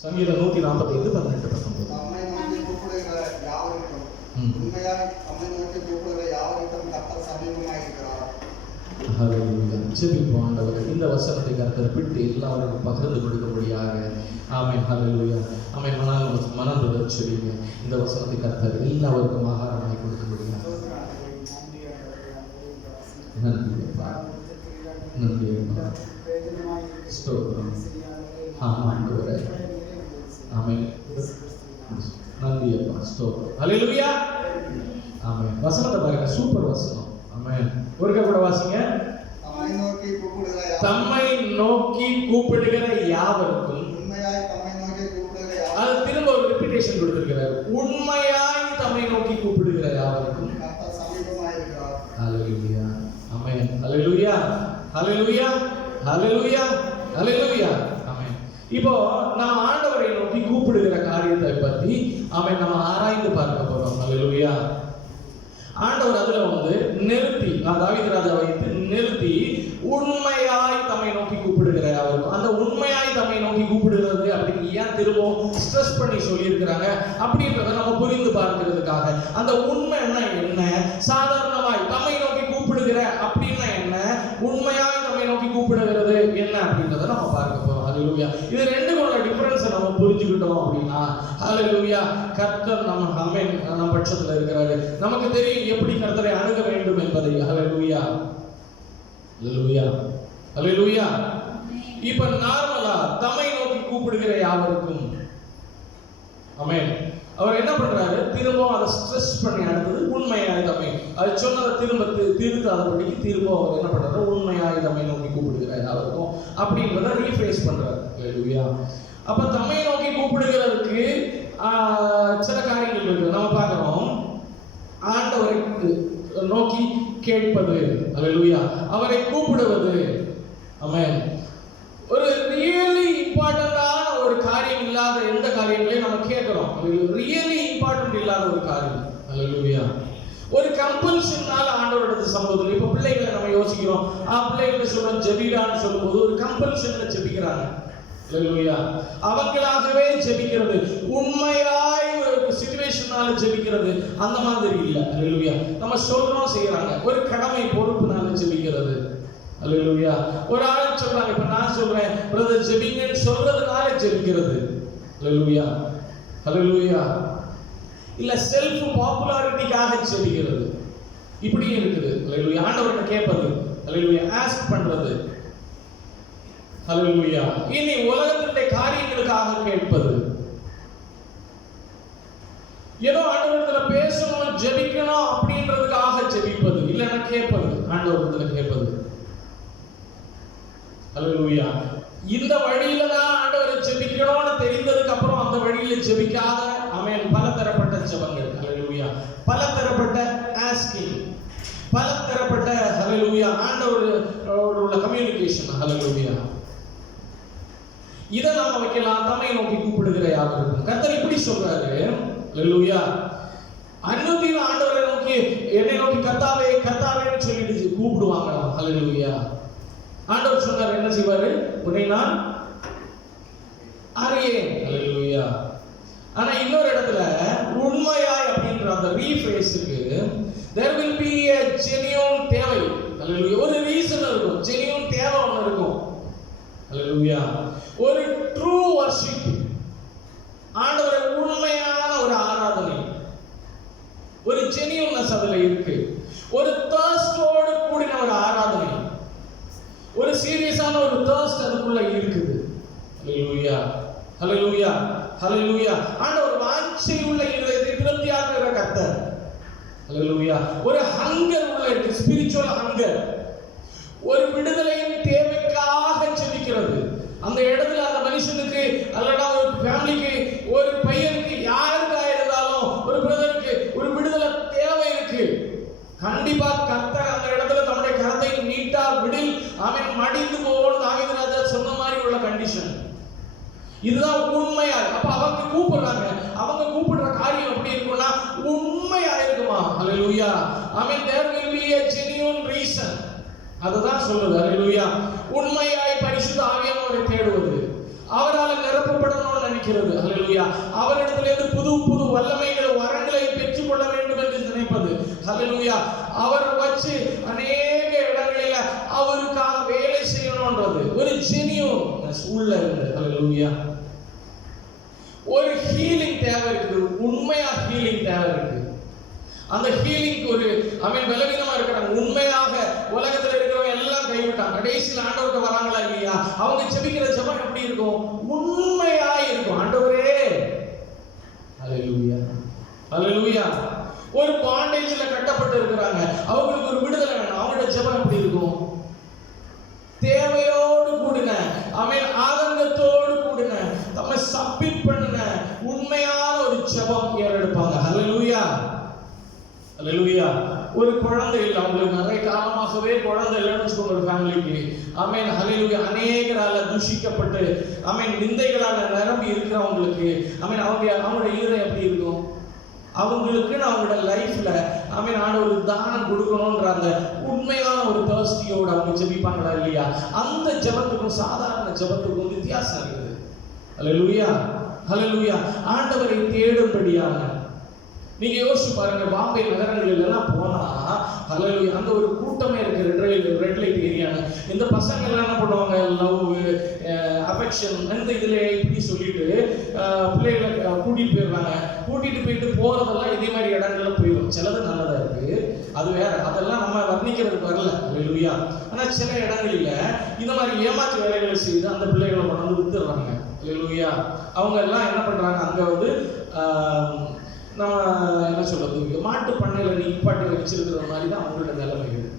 சங்கீதம் 145:18-19. தம்மை நோக்கி கூப்பிடுகிற யாவருக்கும் உண்மையாய் தம்மை நோக்கி கூப்பிடுகிற யாவருக்கும் கர்த்தர் சமீபமாயிருக்கிறார். ஹல்லேலூயா. ஜெபிப்போம் ஆண்டவரே. இந்த வசனத்தை கர்த்தர் பிட்டு எல்லாருக்கும் பகிர்ந்து கொடுக்கும்படியாக. ஆமென். ஹல்லேலூயா. ஆமென். மனதுல ஜெபிங்க. இந்த வசனத்தை கர்த்தர் எல்லாருக்கும் ஆகாரமாய் கொடுக்கும்படியாக. நன்றி அப்பா. நன்றி அப்பா. ஸ்தோத்திரம். ஆண்டவரே. ஆமென். நன்றி அப்பா. ஸ்தோத்திரம். ஹல்லேலூயா. ஆமென். வசனத்தை பாருங்க, சூப்பர் வசனம். ஆமென். ஒருக்க கூட வாசிங்க. தம்மை நோக்கி கூப்பிடுகிற யாவருக்கும் உண்மையாய் தம்மை நோக்கி கூப்பிடுகிற அது திரும்ப ஒரு ரிப்பீட்டேஷன் கொடுத்திருக்கிறார். உண்மையாய் தம்மை நோக்கி கூப்பிடுகிற யாவருக்கும் கர்த்தர் சமீபமாயிருக்கிறார். ஹல்லேலூயா. ஆமென். ஹல்லேலூயா. ஹல்லேலூயா. ஹல்லேலூயா. ஹல்லேலூயா. ஆமென். இப்போ நம்ம ஆண்டவரை நோக்கி கூப்பிடுகிற காரியத்தை பத்தி ஆமென் நம்ம ஆராய்ந்து பார்க்க போறோம். ஹல்லேலூயா. ஆண்டவர் அதுல நிறுத்தி தாவீது ராஜா வைத்து நிறுத்தி உண்மையாய் தம்மை நோக்கி கூப்பிடுகிற அவருக்கு அந்த உண்மையாய் தம்மை நோக்கி கூப்பிடுகிறது அப்படின்னு ஏன் திரும்ப ஸ்ட்ரெஸ் பண்ணி சொல்லி இருக்கிறாங்க அப்படின்றத நம்ம புரிந்து பார்க்கிறதுக்காக. அந்த உண்மைன்னா என்ன, சாதாரணமாய் தம்மை நோக்கி கூப்பிடுகிற அப்படின்னா என்ன, உண்மையாய் தம்மை நோக்கி கூப்பிடுகிறது என்ன அப்படின்றத நம்ம பார்க்க போறோம். ஹல்லேலூயா. இது ரெண்டுக்குள்ள டிஃபரன்ஸ் நம்ம புரிஞ்சுக்கிட்டோம் அப்படின்னா ஹல்லேலூயா கர்த்தர் நம்ம பட்சத்துல இருக்கிறாரு. நமக்கு தெரியும் எப்படி கர்த்தரை அணுக வேண்டும் என்பதை. ஹல்லேலூயா. ஹல்லேலூயா. ஹல்லேலூயா. இப்ப நார்மலா தம்மை நோக்கி கூப்பிடுகிற யாவருக்கும் ஆமென். அவர் என்ன பண்றாரு, திரும்ப அதை ஸ்ட்ரெஸ் பண்ணி அடுத்தது உண்மையாய் தம்மை அது சொன்னதை திரும்ப திருத்தாதபடிக்கு திரும்ப அவர் என்ன பண்றாரு, உண்மையாய் தம்மை நோக்கி கூப்பிடுகிற யாவருக்கும் அப்படின்றத ரீஃப்ரேஸ் பண்றாரு. ஹல்லேலூயா. அப்ப தம்மை நோக்கி கூப்பிடுகிறதுக்கு சில காரியங்கள் இருக்கு. நம்ம பார்க்கிறோம், ஆண்டவரை நோக்கி கேட்பது. ஹல்லேலூயா. அவரை கூப்பிடுவது. ஆமென். ஒரு ரியலி இம்பார்ட்டன்டான ஒரு காரியம் இல்லாத எந்த காரியங்களையும் நம்ம கேட்கிறோம். ரியலி இம்பார்ட்டன்ட் இல்லாத ஒரு காரியம். ஹல்லேலூயா. ஒரு கம்பல்ஷனால ஆண்டவரோட சம்பவத்தில் இப்ப பிள்ளைகளை நம்ம யோசிக்கிறோம். பிள்ளைகளை சொல்றோம் ஜெபிடான்னு சொல்லும்போது ஒரு கம்பல்ஷன்ல ஜெபிக்கிறாங்க. ஹல்லேலூயா. அவங்களாகவே ஜெபிக்கிறது, உண்மையாய் ஒரு சிச்சுவேஷனால ஜெபிக்கிறது அந்த மாதிரி இல்ல. ஹல்லேலூயா. நம்ம சொல்றோம் செய்யறாங்க, ஒரு கடமை பொறுப்புனால ஜெபிக்கிறது. ஹல்லேலூயா. ஒரு ஆள் சொல்றாங்க, இப்ப நான் சொல்றேன் பிரதர் ஜெபிங்கன்னு சொல்றதுனால ஜெபிக்கிறது. ஹல்லேலூயா. ஹல்லேலூயா. இல்ல செல்ஃப் பாப்புலாரிட்டிக்காக ஜெபிக்கிறது. இப்படி இருக்குது. ஹல்லேலூயா. ஆண்டவரை கேட்பது. ஹல்லேலூயா. ஆஸ்க் பண்றது. ஹல்லேலூயா. இனி உலகத்தினுடைய காரியங்களுக்காக கேட்பது. ஏதோ ஆண்டவரத்துல பேசணும் ஜெபிக்கணும் அப்படின்றதுக்காக ஜெபிப்பது இல்லைன்னா கேட்பது. ஆண்டவரத்துல கேட்பது. ஹல்லேலூயா. இந்த வழியில தான் ஆண்டவரை ஜெபிக்கணும்னு தெரிந்ததுக்கு அப்புறம் அந்த வழியில ஜெபிக்காத ஆமென் பல தரப்பட்ட ஜெபங்கள். ஹல்லேலூயா. பல தரப்பட்ட ஆஸ்கிங், பல தரப்பட்ட ஹல்லேலூயா ஆண்டவரோட உள்ள கம்யூனிகேஷன். ஹல்லேலூயா. இதை நாம வைக்கலாம். தம்மை நோக்கி கூப்பிடுகிற யாவருக்கும் கர்த்தர் இப்படி சொல்றாரு. ஹல்லேலூயா. அன்னுதின ஆண்டவரை நோக்கி என்னை நோக்கி கர்த்தாவே கர்த்தாவேன்னு சொல்லிட்டு கூப்பிடுவாங்க. ஹல்லேலூயா. ஆண்டவர் சொன்னார், என்ன செய்வாரு, உன்னை நான் அறியேன். ஹல்லேலூயா. ஆனா இன்னொரு இடத்துல உண்மையாய் அப்படின்ற அந்த ரீஃப்ரேஸுக்கு there will be a genuine தேவை. ஹல்லேலூயா. ஒரு ரீசன் இருக்கும், ஜெனியூன் தேவை ஒன்று இருக்கும். ஹல்லேலூயா. ஒரு ட்ரூ வர்ஷிப், ஆண்டவரை உண்மையான ஒரு ஆராதனை, ஒரு ஜெனியூன்னஸ் அதுல இருக்கு. ஒரு தர்ஸ்டோடு கூடின ஒரு ஆராதனை, ஒரு சீரியஸான ஒரு தர்ஸ்ட் அதுக்குள்ள இருக்குது. ஹல்லேலூயா. ஹல்லேலூயா. ஹல்லேலூயா. ஆண்டவர் வாஞ்சை உள்ள இதயத்தை திருப்தியாக்குகிற கர்த்தர். ஹல்லேலூயா. ஒரு ஹங்கர் உள்ள இருக்கு, ஸ்பிரிச்சுவல் ஹங்கர், ஒரு விடுதலையின் தேவைக்காக ஜெபிக்கிறது. அந்த இடத்துல அந்த மனுஷனுக்கு அல்லனா ஒரு ஃபேமிலிக்கு, ஒரு பையனுக்கு, யாருக்கா இருந்தாலும் ஒரு பிரதருக்கு ஒரு விடுதலை தேவை இருக்கு. கண்டிப்பா கர்த்தர் அந்த இடத்துல தம்முடைய கரத்தை நீட்டா விடில் அவன் மடிந்து போகணும். தாவீது ராஜா சொன்ன மாதிரி உள்ள கண்டிஷன் இதுதான் உண்மையா. அப்ப அவங்க கூப்பிடுறாங்க, அவங்க கூப்பிடுற காரியம் எப்படி இருக்கும்னா உண்மையா இருக்குமா. ஹல்லேலூயா. ஆமென். there will be a genuine reason. அதுதான் சொல்லுது. ஹல்லேலூயா. உண்மையாய் பரிசுத்த ஆவியானவரை தேடுவது, அவரால் நிரப்பப்படணும்னு நினைக்கிறது. வாஞ்சிக்கிறது. ஹல்லேலூயா. அவரிடத்திலிருந்து புது புது வல்லமைகளை வரங்களை பெற்றுக்கொள்ள வேண்டும் என்று நினைப்பது. ஹல்லேலூயா. அவர் வச்சு அநேக இடங்களில் அவருக்காக வேலை செய்யணும்ன்றது ஒரு ஜெனியூன் உள்ள இருக்கு. ஹல்லேலூயா. ஒரு ஹீலிங் தேவை இருக்குது. உண்மையா ஹீலிங் தேவை இருக்கு. அந்த ஹீலிங் ஒரு பலவீனமா இருக்கிறாங்க. உண்மையாக உலகத்துல இருக்கிறவங்க எல்லாம் கைவிட்டாங்க. கடைசியில் ஆண்டவர்கிட்ட வராங்களா இல்லையா? அவங்க ஜெபிக்கிற ஜெபம் எப்படி இருக்கும்? உண்மையா இருக்கும். ஆண்டவரே, ஹல்லேலூயா, ஹல்லேலூயா. ஒரு பாண்டேஜ்ல கட்டப்பட்டு இருக்கிறாங்க. அவங்களுக்கு ஒரு விடுதலை வேணும். அவங்களோட ஜெபம் எப்படி இருக்கும்? தேவையோடு கூடுங்க. ஆதங்கத்தோடு கூடுங்க. தம்மை சப்மிட் பண்ணுங்க. உண்மையான ஒரு ஜெபம் ஏறெடுப்பாங்க. ஹல்லேலூயா, ஹல்லேலூயா. ஒரு குழந்தை இல்லை, அவங்களுக்கு நிறைய காலமாகவே குழந்தை இல்லைன்னு வச்சுக்கோங்க ஒரு ஃபேமிலிக்கு. ஹல்லேலூயா. அநேகரால தூஷிக்கப்பட்டு நிந்தைகளால நிரம்பி இருக்கிறவங்களுக்கு அவங்களோட இருதயம் எப்படி இருக்கும்? அவங்களுக்குன்னு அவங்களோட லைஃப்ல ஆண்டவர் தானம் கொடுக்கணும்ன்ற அந்த உண்மையான ஒரு தர்ஸ்டியோட அவங்க ஜெபிப்பாங்களா இல்லையா? அந்த ஜெபத்துக்கும் சாதாரண ஜெபத்துக்கும் வித்தியாசம் இருக்குது. ஹல்லேலூயா, ஹல்லேலூயா. ஆண்டவரை தேடும்படியாக நீங்க யோசிச்சு பாருங்க. பாம்பே நகரங்கள் எல்லாம் போனா ஹல்லேலூயா அந்த ஒரு கூட்டமே இருக்கு. ரெட் லைட் ஏரியான்னு இந்த பசங்க எல்லாம் என்ன பண்ணுவாங்க? லவ், அஃபெக்ஷன் அந்த இதுல இப்படி சொல்லிட்டு பிள்ளைகளை கூட்டிட்டு போயிடுறாங்க. கூட்டிட்டு போயிட்டு போறதெல்லாம் இதே மாதிரி இடங்கள்ல போயிடும். சிலது நல்லதா இருக்கு, அது வேற, அதெல்லாம் நம்ம வர்ணிக்கிறதுக்கு வரல. ஹல்லேலூயா. ஆனா சில இடங்களில இந்த மாதிரி ஏமாற்று வேலைகளை செய்து அந்த பிள்ளைகளை கொண்டு வித்துடுறாங்க. ஹல்லேலூயா. அவங்க எல்லாம் என்ன பண்றாங்க? அங்க நம்ம என்ன சொல்றது, மாட்டு பண்ணையில நிப்பாட்டி வச்சிருக்கிற மாதிரி தான் அவங்களோட நிலைமைகள்.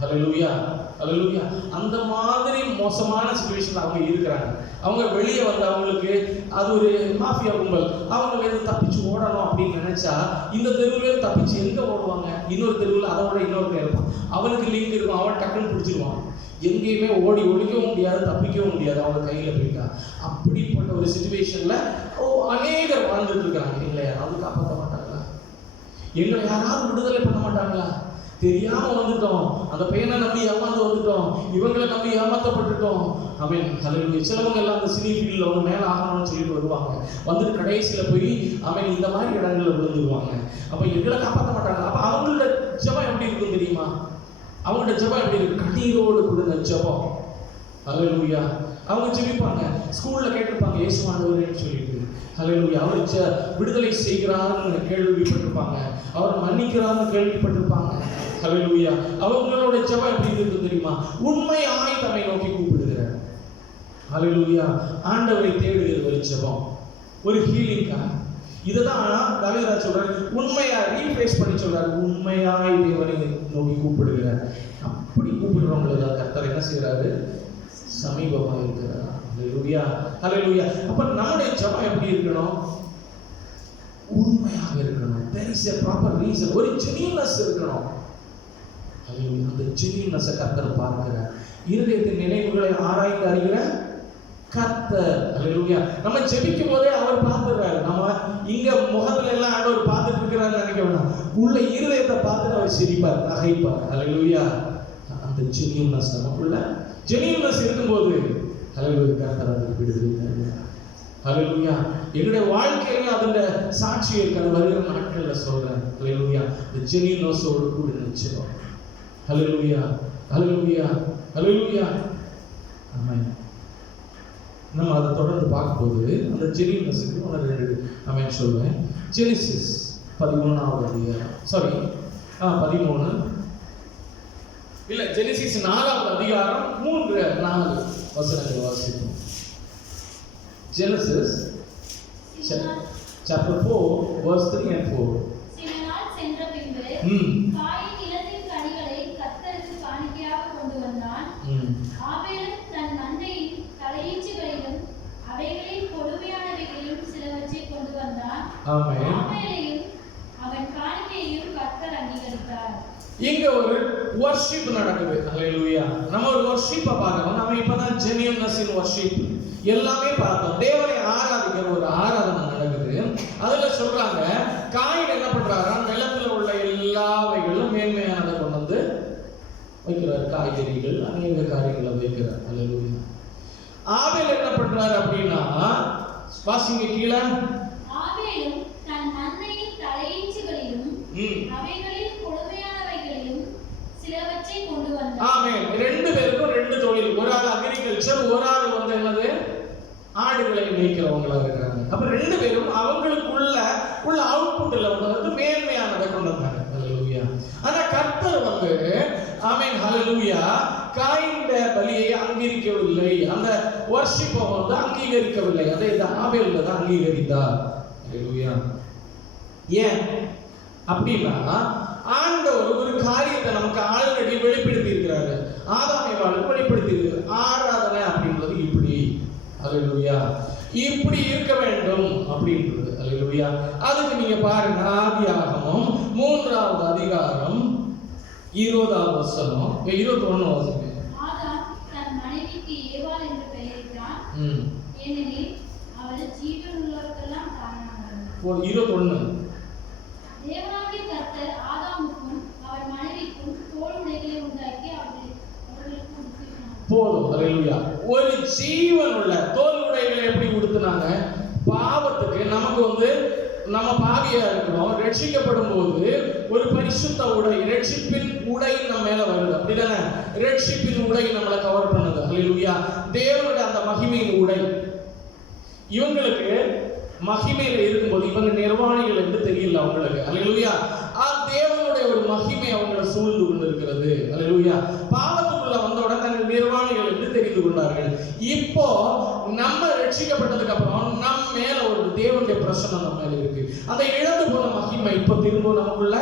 ஹல்லேலூயா, ஹல்லேலூயா. அந்த மாதிரி மோசமான சிச்சுவேஷன்ல அவங்க இருக்கிறாங்க. அவங்க வெளியே வந்து அவங்களுக்கு அது ஒரு மாஃபியா கும்பல். அவங்க தப்பிச்சு ஓடணும் அப்படின்னு நினைச்சா இந்த தெருவுல தப்பிச்சு எங்க ஓடுவாங்க? இன்னொரு தெருவில் அதை விட இன்னொரு இருப்பான். அவனுக்கு லிங்க் இருக்கும். அவன் டக்குன்னு பிடிச்சிருவான். எங்கேயுமே ஓடி ஒழிக்கவும் முடியாது, தப்பிக்கவும் முடியாது. அவங்க கையில போயிட்டா. அப்படிப்பட்ட ஒரு சிச்சுவேஷன்ல அநேகர் வாழ்ந்துட்டு இருக்காங்க. எங்களை யாராவது காப்பாற்ற மாட்டாங்களா? எங்களை யாராவது விடுதலை பண்ண மாட்டாங்களா? தெரியாம வந்துட்டோம், அந்த பையனை நம்பி ஏமாந்து வந்துட்டோம், இவங்களை நம்பி ஏமாத்தப்பட்டுட்டோம். ஹல்லேலூயா. சிலவங்க எல்லாம் அந்த சினி ஃபீல்ட்ல வந்து மேல ஆகணும்னு சொல்லிட்டு வருவாங்க. வந்துட்டு கடைசியில போய் இந்த மாதிரி இடங்கள்ல விழுந்துருவாங்க. அப்ப எங்களை காப்பாற்ற மாட்டாங்க. அப்ப அவங்களோட ஜெபம் எப்படி இருக்கும் தெரியுமா? அவங்களோட ஜெபம் எப்படி இருக்கு? கண்ணீரோடு கொடுங்க ஜெபம். ஹல்லேலூயா. அவங்க ஜெபிப்பாங்க. ஸ்கூல்ல கேட்டிருப்பாங்க இயேசு ஆண்டவரேன்னு சொல்லிட்டு. ஹல்லேலூயா. அவர் விடுதலை செய்கிறார்னு கேள்விப்பட்டிருப்பாங்க. அவர் மன்னிக்கிறார்னு கேள்விப்பட்டிருப்பாங்க. ஹல்லேலூயா. அவங்களோட ஜெபம் எப்படி இருக்கு தெரியுமா? உண்மையாய் தம்மை நோக்கி கூப்பிடுகிறார். ஹல்லேலூயா. ஆண்டவரை தேடுகிற ஒரு ஜெபம், ஒரு ஹீலிங்கா. இதுதான் தாவீது சொல்றாரு. உண்மையா ரீப்ளேஸ் பண்ணி சொல்றாரு. உண்மையாய் தேவனை நோக்கி கூப்பிடுகிறார். அப்படி கூப்பிடுறவங்களுக்கு கர்த்தர் என்ன செய்யறாரு? சமீபமா இருக்கிறார். ஹல்லேலூயா, ஹல்லேலூயா. அப்ப நம்முடைய ஜெபம் எப்படி இருக்கணும்? உண்மையாக இருக்கணும். there is a proper reason. ஒரு genuineness இருக்கணும். ஹல்லேலூயா. அந்த genuineness கர்த்தர் பார்க்கிறார். இருதயத்தின் நினைவுகளை ஆராய்ந்து அறிகிற கர்த்தர். ஹல்லேலூயா. நம்ம ஜெபிக்கும் போதே அவர் பார்த்துறாரு. நம்ம இங்க முகத்துல எல்லாம் ஆண்டவர் பார்த்துட்டு இருக்கிறாருன்னு நினைக்க வேண்டாம். உள்ள இருதயத்தை பார்த்து அவர் சிரிப்பார், நகைப்பார். ஹல்லேலூயா. அந்த ஜெனியூனஸ் நமக்குள்ள ஜெனியூனஸ் இருக்கும்போது ஹல்லேலூயா கர்த்தர் அதை விடுதலை தருவார். ஹல்லேலூயா. என்னுடைய வாழ்க்கையில அதோட சாட்சி இருக்கு. அது வருகிற நாட்கள்ல சொல்றேன். ஹல்லேலூயா. இந்த ஜெனியூனஸோடு கூட நிச்சயம். ஹல்லேலூயா, ஹல்லேலூயா, ஹல்லேலூயா. ஆமென். நம்ம அதை தொடர்ந்து பார்க்கும்போது அந்த ஜெனியூனஸுக்கு ஒரு 2 சொல்லுவேன். ஜெனிசிஸ் 13வது அதிகாரம், 13 இல்ல ஜெனிசிஸ் 4வது அதிகாரம் 3-4 வசனங்களை வாசிப்போம். Genesis chapter 4 verse 3 and 4. சில நாள் சென்ற பின்பு காயின் நிலத்தின் கனிகளை கர்த்தருக்கு காணிக்கையாக கொண்டு வந்தான். ஆபேலும் தன் மந்தையின் தலையீச்சுகளிலும் அவைகளின் கொடுமையானவைகளிலும் சிலவற்றை கொண்டு வந்தான். ஆபேலையும் அவன் காணிக்கையையும் கர்த்தர் அங்கீகரித்தார். இங்க ஒரு worship நடக்குது. ஹல்லேலூயா. நம்ம ஒரு worship பார்க்கணும். நம்ம இப்பதான் genuineness in worship எல்லாமே பார்த்தோம். தேவனை ஆராதிக்கிற ஒரு ஆராதனை நடக்குது. அதுல சொல்றாங்க காயின் என்ன பண்றாரா? நிலத்துல உள்ள எல்லாவைகளும் மேன்மையானதை கொண்டு வந்து வைக்கிறார். காய்கறிகள், அநேக காரியங்களை வைக்கிறார். ஹல்லேலூயா. ஆபேல் என்ன பண்றாரு அப்படின்னா வாசிங்க கீழே. ஆபேலும் தன் மந்தையின் தலையீச்சுகளிலும் அவைகளில் கொடுமையானவைகளிலும் சிலவற்றை கொண்டு வந்தான். ஆமென். ரெண்டு பேருக்கும் ரெண்டு தொழில். ஒரு ஆள் அக்ரிகல்ச்சர், ஒரு ஆள் வந்து என்னது ஆடுகளை மேய்க்கிறவங்களா இருக்கிறாங்க. அப்ப ரெண்டு பேரும் அவங்களுக்குள்ள அவுட்புட்ல வந்து மேன்மையானதை கொண்டு வந்தாங்க. ஹல்லேலூயா. ஆனா கர்த்தர் வந்து ஆமென் ஹல்லேலூயா காயின்ட பலியை அங்கீகரிக்கவில்லை, அந்த வர்ஷிப்பை வந்து அங்கீகரிக்கவில்லை. அதை இந்த ஆபேல்ல தான் அங்கீகரித்தார். ஹல்லேலூயா. ஏன் அப்படின்னா ஆண்டவர் ஒரு காரியத்தை நமக்கு ஆல்ரெடி வெளிப்படுத்தி இருக்கிறாரு. ஆதாம் ஏவாளுக்கு வெளிப்படுத்தி இருக்கிறார். ஆராதனை அப்படின்றது இப்படி, ஹல்லேலூயா, இப்படி இருக்க வேண்டும் அப்படின்றது. ஹல்லேலூயா. அதுக்கு நீங்க பாருங்க, ஆதியாகமம் 3வது அதிகாரம் 20வது வசனம் 21 வாசிங்க. ஆதாம் தன் மனைவிக்கு ஏவாள் என்று பெயரிட்டான், ஏனெனில் அவள் ஜீவன் உள்ளவர்க்கெல்லாம் தாயானாள். 21. தேவனாகிய கர்த்தர் ஆதாமுக்கும் அவன் மனைவிக்கும் தோல் உடைகளை உண்டாக்கி அவர்களுக்கு உடுத்தினார். போதும். ஹல்லேலூயா. ஒரு ஜீவன் உள்ள தோல் உடைகளை எப்படி உடுத்தினாங்க? பாவத்துக்கு நமக்கு வந்து நம்ம பாவியா இருக்கிறோம். ரட்சிக்கப்படும் போது ஒரு பரிசுத்த உடை, ரட்சிப்பின் உடை நம்ம மேல வருது. அப்படிதானே? ரட்சிப்பின் உடை நம்மளை கவர் பண்ணுது. ஹல்லேலூயா. தேவனுடைய அந்த மகிமையின் உடை இவங்களுக்கு மகிமையில இருக்கும்போது இவங்க நிர்வாணிகள் என்று தெரியல அவங்களுக்கு. ஹல்லேலூயா. தேவனுடைய ஒரு மகிமை அவங்களை சூழ்ந்து கொண்டு இருக்கிறது. ஹல்லேலூயா. பாவத்துக்குள்ள வந்த உடனே தங்கள் நிர்வாணிகள் என்று தெரிந்து கொண்டார்கள். இப்போ நம்ம ரட்சிக்கப்பட்டதுக்கு அப்புறம் நம்ம மேல ஒரு தேவனுடைய பிரசன்னம் நம்ம மேல இருக்கு. அந்த இழந்து போன மகிமை இப்போ திரும்ப நமக்குள்ள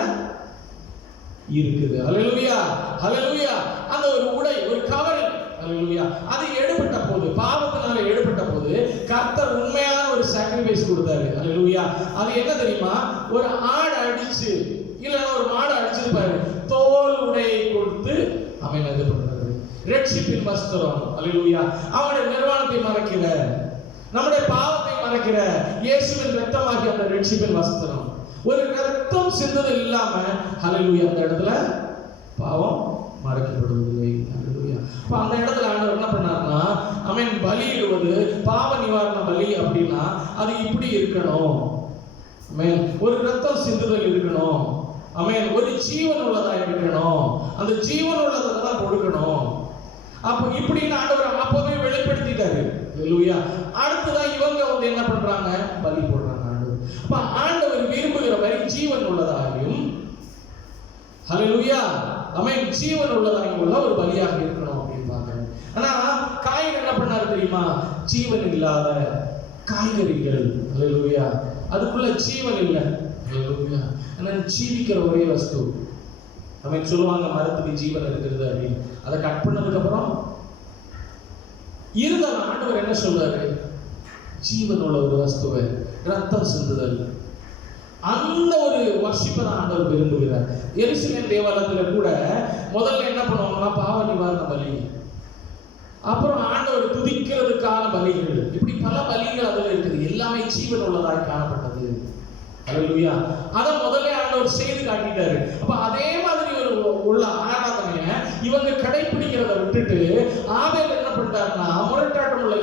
இருக்குது. ஹல்லேலூயா. ஹல்லேலூயா. அந்த ஒரு உடை, ஒரு கவரிங், ஹல்லேலூயா, அது எடுபட்ட போது, பாவத்தினால எடுபட்ட போது கர்த்தர் உண்மையான ஒரு சாக்ரிஃபைஸ் கொடுத்தாரு. ஹல்லேலூயா. அது என்ன தெரியுமா? ஒரு ஆடு அடிச்சு இல்லைன்னா ஒரு மாடு அடிச்சிருப்பாரு, தோல் உடையை கொடுத்து அவன் இது பண்றாரு. ரட்சிப்பின் வஸ்திரம். ஹல்லேலூயா. அவனுடைய நிர்வாணத்தை மறைக்கிற, நம்முடைய பாவத்தை மறைக்கிற இயேசுவின் இரத்தமாகிய அந்த ரட்சிப்பின் வஸ்திரம். ஒரு ரத்தம் சிந்துதல் இல்லாம ஹல்லேலூயா அந்த இடத்துல பாவம் மறைக்கப்படுவதில்லை. ஹல்லேலூயா. அப்ப அந்த இடத்துல ஆண்டவர் என்ன பண்ணாருன்னா, அவன் பலியிடுவது பாவ நிவாரண பலி அப்படின்னா அது இப்படி இருக்கணும். ஆமென். ஒரு ரத்தம் சிந்துதல் இருக்கணும். ஆமென். ஒரு ஜீவன் உள்ளதா இருக்கணும். அந்த ஜீவன் உள்ளதை தான் கொடுக்கணும். அப்ப இப்படின்னு ஆண்டவர் அப்பவே வெளிப்படுத்திட்டாரு. ஹல்லேலூயா. அடுத்துதான் இவங்க வந்து என்ன பண்றாங்க? பலி போடுறாங்க. ஆண்டவர் அப்ப ஆண்டவர் விரும்புகிற மாதிரி ஜீவன் உள்ளதாயும், ஹல்லேலூயா, ஆமென், ஜீவன் உள்ளதாயும் உள்ள ஒரு பலியாக இருக்கணும் அப்படின்னு பார்க்கிறோம். ஆனா காயின் என்ன பண்ணாரு தெரியுமா? ஜீவன் இல்லாத காய்கறிகள். ஹல்லேலூயா. அதுக்குள்ள ஜீவன் இல்லை. ஹல்லேலூயா. ஆனா ஜீவிக்கிற ஒரே வஸ்து. அவன் சொல்லுவாங்க மரத்துக்கு ஜீவன் இருக்கிறது அப்படின்னு. அதை கட் பண்ணதுக்கு அப்புறம் இருந்தாலும் ஆண்டவர் என்ன சொல்றாரு? ஜீவன் உள்ள ஒரு வஸ்துவை, ரத்தம் சிந்துதல், அந்த ஒரு வர்ஷிப்பை தான் ஆண்டவர் விரும்புகிறார். எருசலேம் தேவாலயத்துல கூட முதல்ல என்ன பண்ணுவாங்கன்னா பாவ நிவாரண பலி, அப்புறம் ஆண்டவர் துதிக்கிறதுக்கான பலிகள், இப்படி பல பலிகள் அதுல இருக்குது. எல்லாமே ஜீவன் உள்ளதாய் காணப்பட்டது. ஹல்லேலூயா. அதை முதல்ல ஆண்டவர் செய்து காட்டிட்டாரு. அப்ப அதே மாதிரி ஒரு உள்ள ஆராதனையை இவங்க கடைபிடிக்கிறத விட்டுட்டு ஆபேல் என்ன பண்ணிட்டாருன்னா, முரட்டாட்டம் உள்ள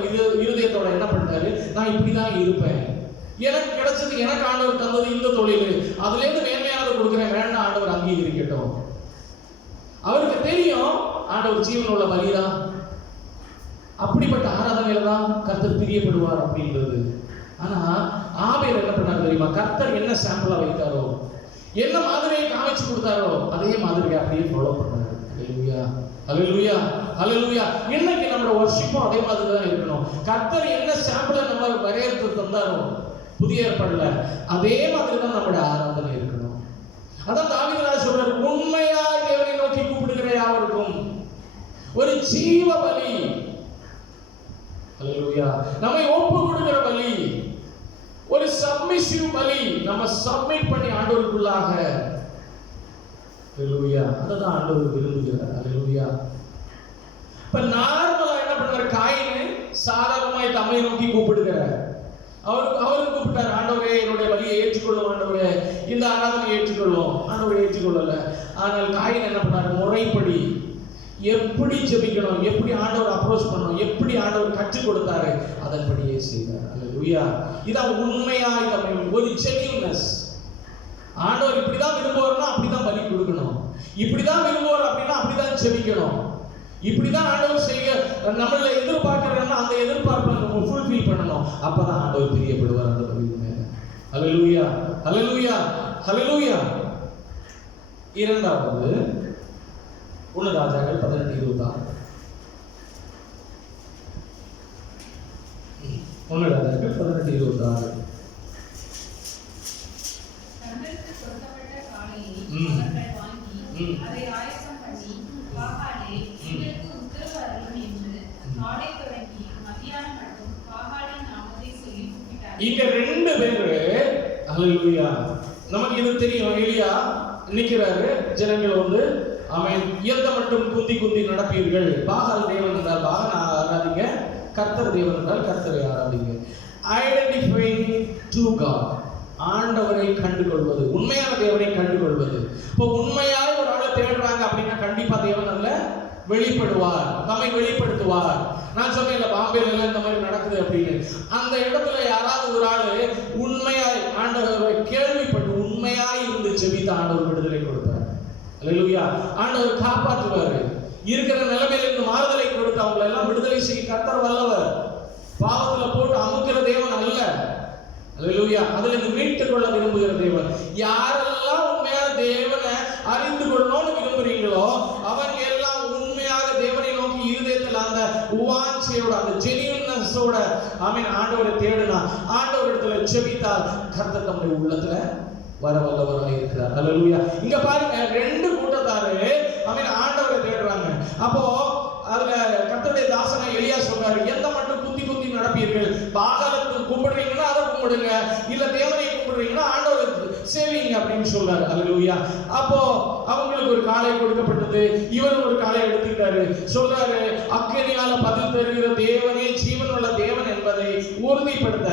இருதயத்தோட என்ன பண்ணிட்டாரு? நான் இப்படிதான் இருப்பேன், எனக்கு கிடைச்சது, எனக்கு ஆண்டவர் தந்தது இந்த தொழில், அதுல இருந்து மேன்மையானதை கொடுக்குறேன், வேண்டாம் ஆண்டவர் அங்கீகரிக்கட்டும். அவருக்கு தெரியும் ஆண்டவர் ஜீவன் உள்ள பலிதான், அப்படிப்பட்ட ஆராதனையில தான் கர்த்தர் பிரியப்படுவார் அப்படின்றது. ஆனா ஆபேல் என்ன பண்ணாரு தெரியுமா? கர்த்தர் என்ன சாம்பிளா வைத்தாரோ, என்ன மாதிரியை காமிச்சு கொடுத்தாரோ அதே மாதிரியை அப்படியே ஃபாலோ பண்ணாரு. ஹல்லேலூயா. ஹல்லேலூயா. ஹல்லேலூயா. இன்னைக்கு நம்மளோட வர்ஷிப்பும் அதே மாதிரி தான் இருக்கணும். கர்த்தர் என்ன சாம்பிளை நம்ம வரையறுத்து தந்தாரோ புதிய ஏற்பாடுல, அதே மாதிரி தான் நம்மளுடைய ஆராதனை இருக்கணும். அதான் தாவீது சொல்றாரு, உண்மையா தேவனை நோக்கி கூப்பிடுகிற யாவருக்கும் ஒரு ஜீவ பலி. ஹல்லேலூயா. நம்மை ஒப்பு கொடுக்கிற பலி, ஒரு சப்மிசிவ் பலி, நம்ம சப்மிட் பண்ணி ஆண்டவருக்குள்ளாக. ஹல்லேலூயா. அதுதான் ஆண்டவர் விரும்புகிறார். ஹல்லேலூயா. இப்ப நார்மலா என்ன பண்றாரு? காயின் சாதாரணமாய் தம்மை நோக்கி கூப்பிடுகிறார். அவருக்கு கூப்பிட்டார், ஆண்டவரே என்னுடைய பலியை ஏற்றுக்கொள்ளும், ஆண்டவரே இந்த ஆராதனை ஏற்றுக்கொள்ளும். ஆண்டவரை ஏற்றுக்கொள்ளல. ஆனால் காயின் என்ன பண்ணாரு? முறைப்படி எப்படி ஜெபிக்கணும், எப்படி ஆண்டவர் அப்ரோச் பண்ணணும், எப்படி ஆண்டவர் கற்றுக் கொடுத்தாரு, அதன்படியே செய்தார். ஹல்லேலூயா. அல்லேலூயா. இதான் உண்மையாய் தம்மை ஒரு ஜெனியூனஸ். ஆண்டவர் இப்படிதான் விரும்புவார்னா அப்படிதான் பலி கொடுக்கணும். இப்படிதான் விரும்புவார் அப்படின்னா அப்படிதான் ஜெபிக்கணும். இப்படிதான் ஆண்டவர் செய்ய நம்மள எதிர்பார்க்கிறோம்னா அந்த எதிர்பார்ப்பை நம்ம ஃபுல்ஃபில் பண்ணணும். அப்பதான் ஆண்டவர் பிரியப்படுவார் அந்த பலியின் மேல. அல்லேலூயா, அல்லேலூயா, அல்லேலூயா. இரண்டாவது 1 ராஜாக்கள் 18:26. 1 ராஜாக்கள் 18:26. தங்களுக்கு கொடுக்கப்பட்ட காளையை ம். அவர்கள் வாங்கி ம். அதை ஆயத்தம் பண்ணி பாகாலே எங்களுக்கு உத்தரவு அருளும் என்று காலை தொடங்கி மத்தியானம் மட்டும் பாகாலின் நாமத்தை சொல்லி கூப்பிட்டார்கள். இங்க 2 பேரு அல்லேலூயா. நமக்கு இது தெரியும். எலியா நிக்கிறாரு, ஜனங்கள் வந்து அவன் எந்த மட்டும் குந்தி குந்தி நடப்பீர்கள், பாகால் தேவன் என்றால் பாகால் ஆராதிங்க, கர்த்தர் தேவன் என்றால் கர்த்தரை ஆராதிங்க. ஐடென்டிஃபைங் ட்ரூ காட், ஆண்டவரை கண்டுகொள்வது, உண்மையான தேவனை கண்டுகொள்வது. இப்போ உண்மையாய் ஒரு ஆளை தேடுறாங்க அப்படின்னா கண்டிப்பா தேவன் அதுல வெளிப்படுவார், நம்மை வெளிப்படுத்துவார். நான் சொன்னேன்ல பாம்பேல எல்லாம் இந்த மாதிரி நடக்குது அப்படின்னு. அந்த இடத்துல யாராவது ஒரு ஆளு உண்மையாய் ஆண்டவரை கேள்விப்பட்டு உண்மையாய் இருந்து ஜெபித்த ஆண்டவர் விடுதலை கொடுப்பார். அல்லேலூயா. ஆண்டவர் காப்பாற்றுவார். இருக்கிற நிலைமையில இருந்து மாறுதலை கொடுத்து அவங்களை எல்லாம் விடுதலை செய்ய கர்த்தர் வல்லவர். பாவத்துல போட்டு அமுக்கிற தேவன் அல்ல. அல்லேலூயா. அதுல இருந்து மீட்டுக் கொள்ள விரும்புகிற தேவன். யாரெல்லாம் உண்மையான தேவனை அறிந்து கொள்ளணும்னு விரும்புறீங்களோ அவங்க எல்லாம் உண்மையாக தேவனை நோக்கி இருதயத்தில் அந்த வாஞ்சையோட அந்த ஜெனியூனஸோட ஆண்டவரை தேடினா, ஆண்டவரிடத்துல ஜெபித்தால் கர்த்தர் தம்முடைய உள்ளத்துல வர வல்லவராக இருக்கிறார். அல்லேலூயா. இங்க பாருங்க, 2 கூட்டத்தாரு ஆண்டவரை தேடுறாங்க. அப்போ அதுல கர்த்தருடைய தாசனை எலியா சொல்றாரு, எந்த மட்டும் குந்தி குந்தி நடப்பீர்கள், பாகாலுக்கு கும்பிடுறீங்கன்னா அதை கும்பிடுங்க, இல்ல தேவனை கும்பிடுறீங்கன்னா ஆண்டவரை சேவிங்க அப்படின்னு சொல்றாரு. அல்லேலூயா. அப்போ அவங்களுக்கு ஒரு காளை கொடுக்கப்பட்டது. இவரும் ஒரு காளை எடுத்துக்கிட்டாரு. சொல்றாரு, அக்கினியால பதில் தருகிற தேவனே ஜீவனுள்ள தேவன் என்பதை உறுதிப்படுத்த.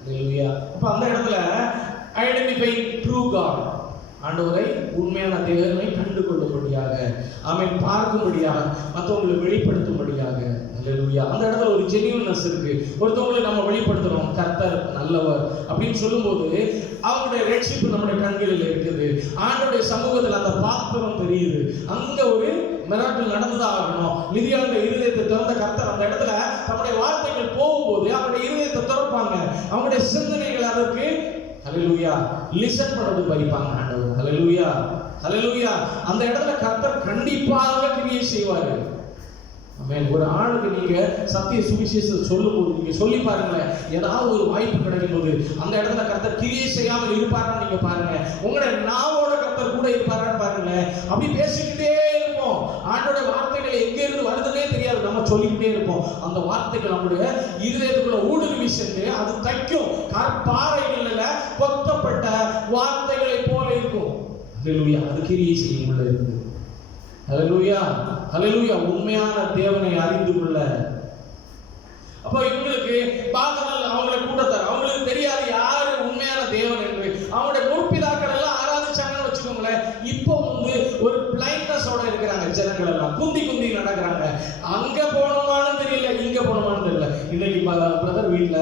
அல்லேலூயா. அப்ப அந்த இடத்துல ஐடென்டிஃபை ட்ரூ காட், ஆண்டவரை உண்மையான தேவனை கண்டு கொள்ளும்படியாக, ஆமென், பார்க்கும்படியாக, மற்றவங்களை வெளிப்படுத்தும்படியாக. அல்லேலூயா. அந்த இடத்துல ஒரு ஜெனியூனஸ் இருக்கு. ஒருத்தவங்களை நம்ம வெளிப்படுத்துறோம், கர்த்தர் நல்லவர் அப்படின்னு சொல்லும்போது அவங்களுடைய ரட்சிப்பு நம்முடைய கண்களில் இருக்குது. ஆண்டவருடைய சமூகத்தில் அந்த பாத்திரம் தெரியுது. அங்க ஒரு மிராக்கிள் நடந்துதான் ஆகணும். லிதியாவுடைய இருதயத்தை திறந்த கர்த்தர் அந்த இடத்துல நம்முடைய வார்த்தைகள் போகும்போது அவருடைய இருதயத்தை திறப்பாங்க. அவங்களுடைய சிந்தனைகள் அதற்கு ஹல்லேலூயா லிசன் பண்றது வைப்பாங்க ஆண்டவர். ஹல்லேலூயா, ஹல்லேலூயா. அந்த இடத்துல கர்த்தர் கண்டிப்பாக கிரியை செய்வாரு. ஆமென். ஒரு ஆளுக்கு நீங்க சத்திய சுவிசேஷத்தை சொல்லும்போது நீங்க சொல்லி பாருங்களேன், ஏதாவது ஒரு வாய்ப்பு கிடைக்கும் போது அந்த இடத்துல கர்த்தர் கிரியை செய்யாமல் இருப்பாரான்னு நீங்க பாருங்க. உங்களுடைய நாவோட கர்த்தர் கூட இருப்பாரான்னு பாருங்களேன். அப்படி பேசிக்கிட்டே இருப்போம். ஆண்டோட வார்த்தைகள் எங்க இருந்து வருதுன்னே தெரியாது, நம்ம சொல்லிக்கிட்டே இருப்போம். அந்த வார்த்தைகள் நம்முடைய இருதயத்துக்குள்ள ஊடுருவி சென்று அது தைக்கும். கற்பாறைகள்ல கொத்தப்பட்ட வார்த்தைகளை போல இருக்கும். ஹல்லேலூயா. அது கிரியை செய்யும் உள்ள இருந்து. ஹல்லேலூயா, ஹல்லேலூயா. உண்மையான தேவனை அறிந்து கொள்ள. அப்ப இவங்களுக்கு பாகங்கள் அவங்களை கூட்டத்தார், அவங்களுக்கு தெரியாது யாரு உண்மையான தேவன் என்று. அவங்களுடைய முற்பிதாக்கள் எல்லாம் ஆராதிச்சாங்கன்னு வச்சுக்கோங்களேன். இப்போ வந்து ஒரு பிளைண்ட்னஸோட இருக்கிறாங்க ஜனங்கள் எல்லாம், குந்தி குந்தி நடக்கிறாங்க. அங்க போனோமான்னு தெரியல, இங்க போனோமான்னு தெரியல. இன்னைக்கு பிரதர் வீட்டுல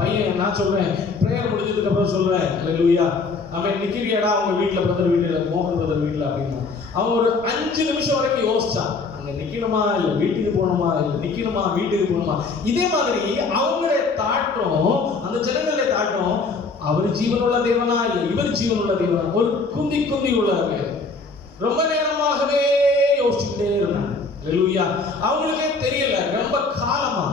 பையன், நான் சொல்றேன் பிரேயர் முடிஞ்சதுக்கு அப்புறம் சொல்றேன், அல்லேலூயா, அவன் நிக்கிறியாடா அவங்க வீட்டுல, பிரதர் வீட்டுல, மோகன் பிரதர் வீட்டுல அப்படின்னா அவன் ஒரு 5 நிமிஷம் வரைக்கும் யோசிச்சான், அங்க நிக்கணுமா இல்ல வீட்டுக்கு போகணுமா, இல்ல நிக்கணுமா வீட்டுக்கு போகணுமா. இதே மாதிரி அவங்களுடைய தாட்டம், அந்த ஜனங்களுடைய தாட்டம், அவர் ஜீவனுள்ள தேவனா இல்ல இவர் ஜீவனுள்ள தேவனா, ஒரு குந்தி குந்தி உள்ளாங்க. ரொம்ப நேரமாகவே யோசிச்சுக்கிட்டே இருந்தாங்க. அல்லேலூயா. அவங்களுக்கே தெரியல ரொம்ப காலமா.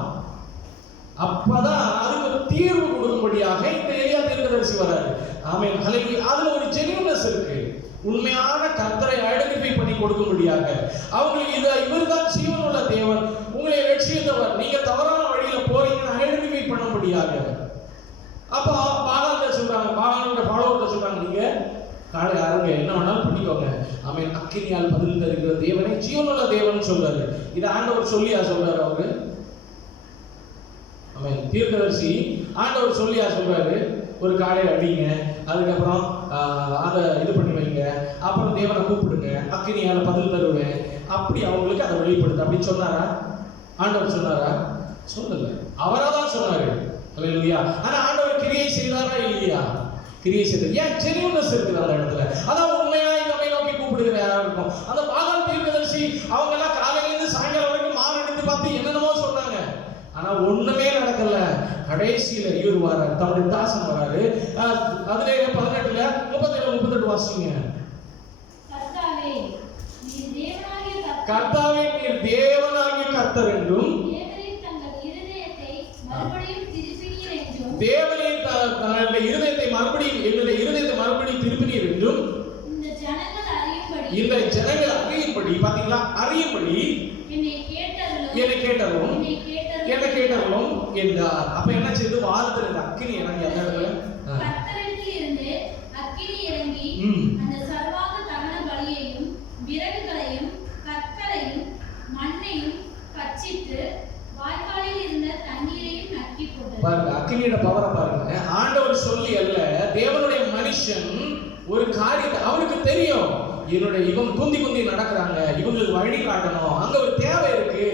அப்பதான் அதுக்கு ஒரு தீர்வு கொடுக்கும்படியாக இந்த எலியா தீர்க்கதரிசி வராரு. ஆமென். ஹல்லேலூயா. அதுல ஒரு ஜெனியூனஸ் இருக்கு. உண்மையான கர்த்தரை ஐடென்டிஃபை பண்ணி கொடுக்கும்படியாக அவங்களுக்கு இவர்தான் ஜீவனுள்ள தேவன், உங்களை ரட்சித்தவர், நீங்க தவறான வழியில போறீங்கன்னு ஐடென்டிஃபை பண்ணும்படியாக. அப்ப பாகால்கிட்ட சொல்றாங்க, பாகாலோட ஃபாலோவர்கிட்ட சொல்றாங்க, நீங்க காலை ஆரங்க என்ன வேணாலும் பண்ணிக்கோங்க, ஆமென், அக்கினியால் பதில் தருகிற தேவனை ஜீவனுள்ள தேவன் சொல்றாரு. இதை ஆண்டவர் சொல்லியா சொல்றாரு அவரு? ஆமென். தீர்க்கதரிசி ஆண்டவர் சொல்லியா சொல்றாரு? ஒரு காலை அடிங்க, அதுக்கப்புறம் அதை இது பண்ணி வைங்க, அப்புறம் தேவனை கூப்பிடுங்க, அக்கினியால பதில் தருவேன், அப்படி அவங்களுக்கு அதை வெளிப்படுத்த அப்படி சொன்னாரா? ஆண்டவர் சொன்னாரா? சொல்லல. அவரா தான் சொன்னாரு. அல்லேலூயா. ஆனா ஆண்டவர் கிரியை செய்தாரா இல்லையா? கிரியை செய்தார். ஏன்? ஜெனியூனஸ் இருக்குது அந்த இடத்துல. அதான் உண்மையாய் நம்மை நோக்கி கூப்பிடுகிற யாரா இருக்கும். அந்த பாகால் தீர்க்கதரிசி அவங்க எல்லாம் காலையில இருந்து சாயங்காலம் வரைக்கும் மாவு எடுத்து பார்த்து என்னென்னமோ சொன்னாங்க. ஆனா ஒண்ணுமே நடக்கல. கடைசியில இவர் வராரு, தம்முடைய தாசன் வராரு. அதுல 18ல 37-38 வாசிங்க. கர்த்தாவே நீர் தேவனாகிய கர்த்தர் என்றும் தேவனே தங்களுடைய இருதயத்தை மறுபடியும் என்னுடைய இருதயத்தை மறுபடியும் திருப்பினீர் என்றும் இந்த ஜனங்கள் அறியும்படி, பாத்தீங்களா, அறியும்படி என்னை கேட்டவர்களும் என்றார். அப்ப என்ன செய்து? வாரத்துல இந்த அக்கினி இறங்கி அந்த இடத்துல அந்த சர்வாக தகன பலியையும் விறகுகளையும் கற்களையும் மண்ணையும் பட்சித்து வாய்க்காலில் இருந்த தண்ணீரையும் நக்கி போட்டது. பாருங்க, அக்கினியோட பவரை பாருங்க. ஆண்டவர் சொல்லி அல்ல, தேவனுடைய மனுஷன் ஒரு காரியத்தை அவருக்கு தெரியும். இவங்க குந்தி நடக்கிறாங்க, இவங்களுக்கு வழி காட்டணும், அங்க ஒரு தேவை இருக்கு.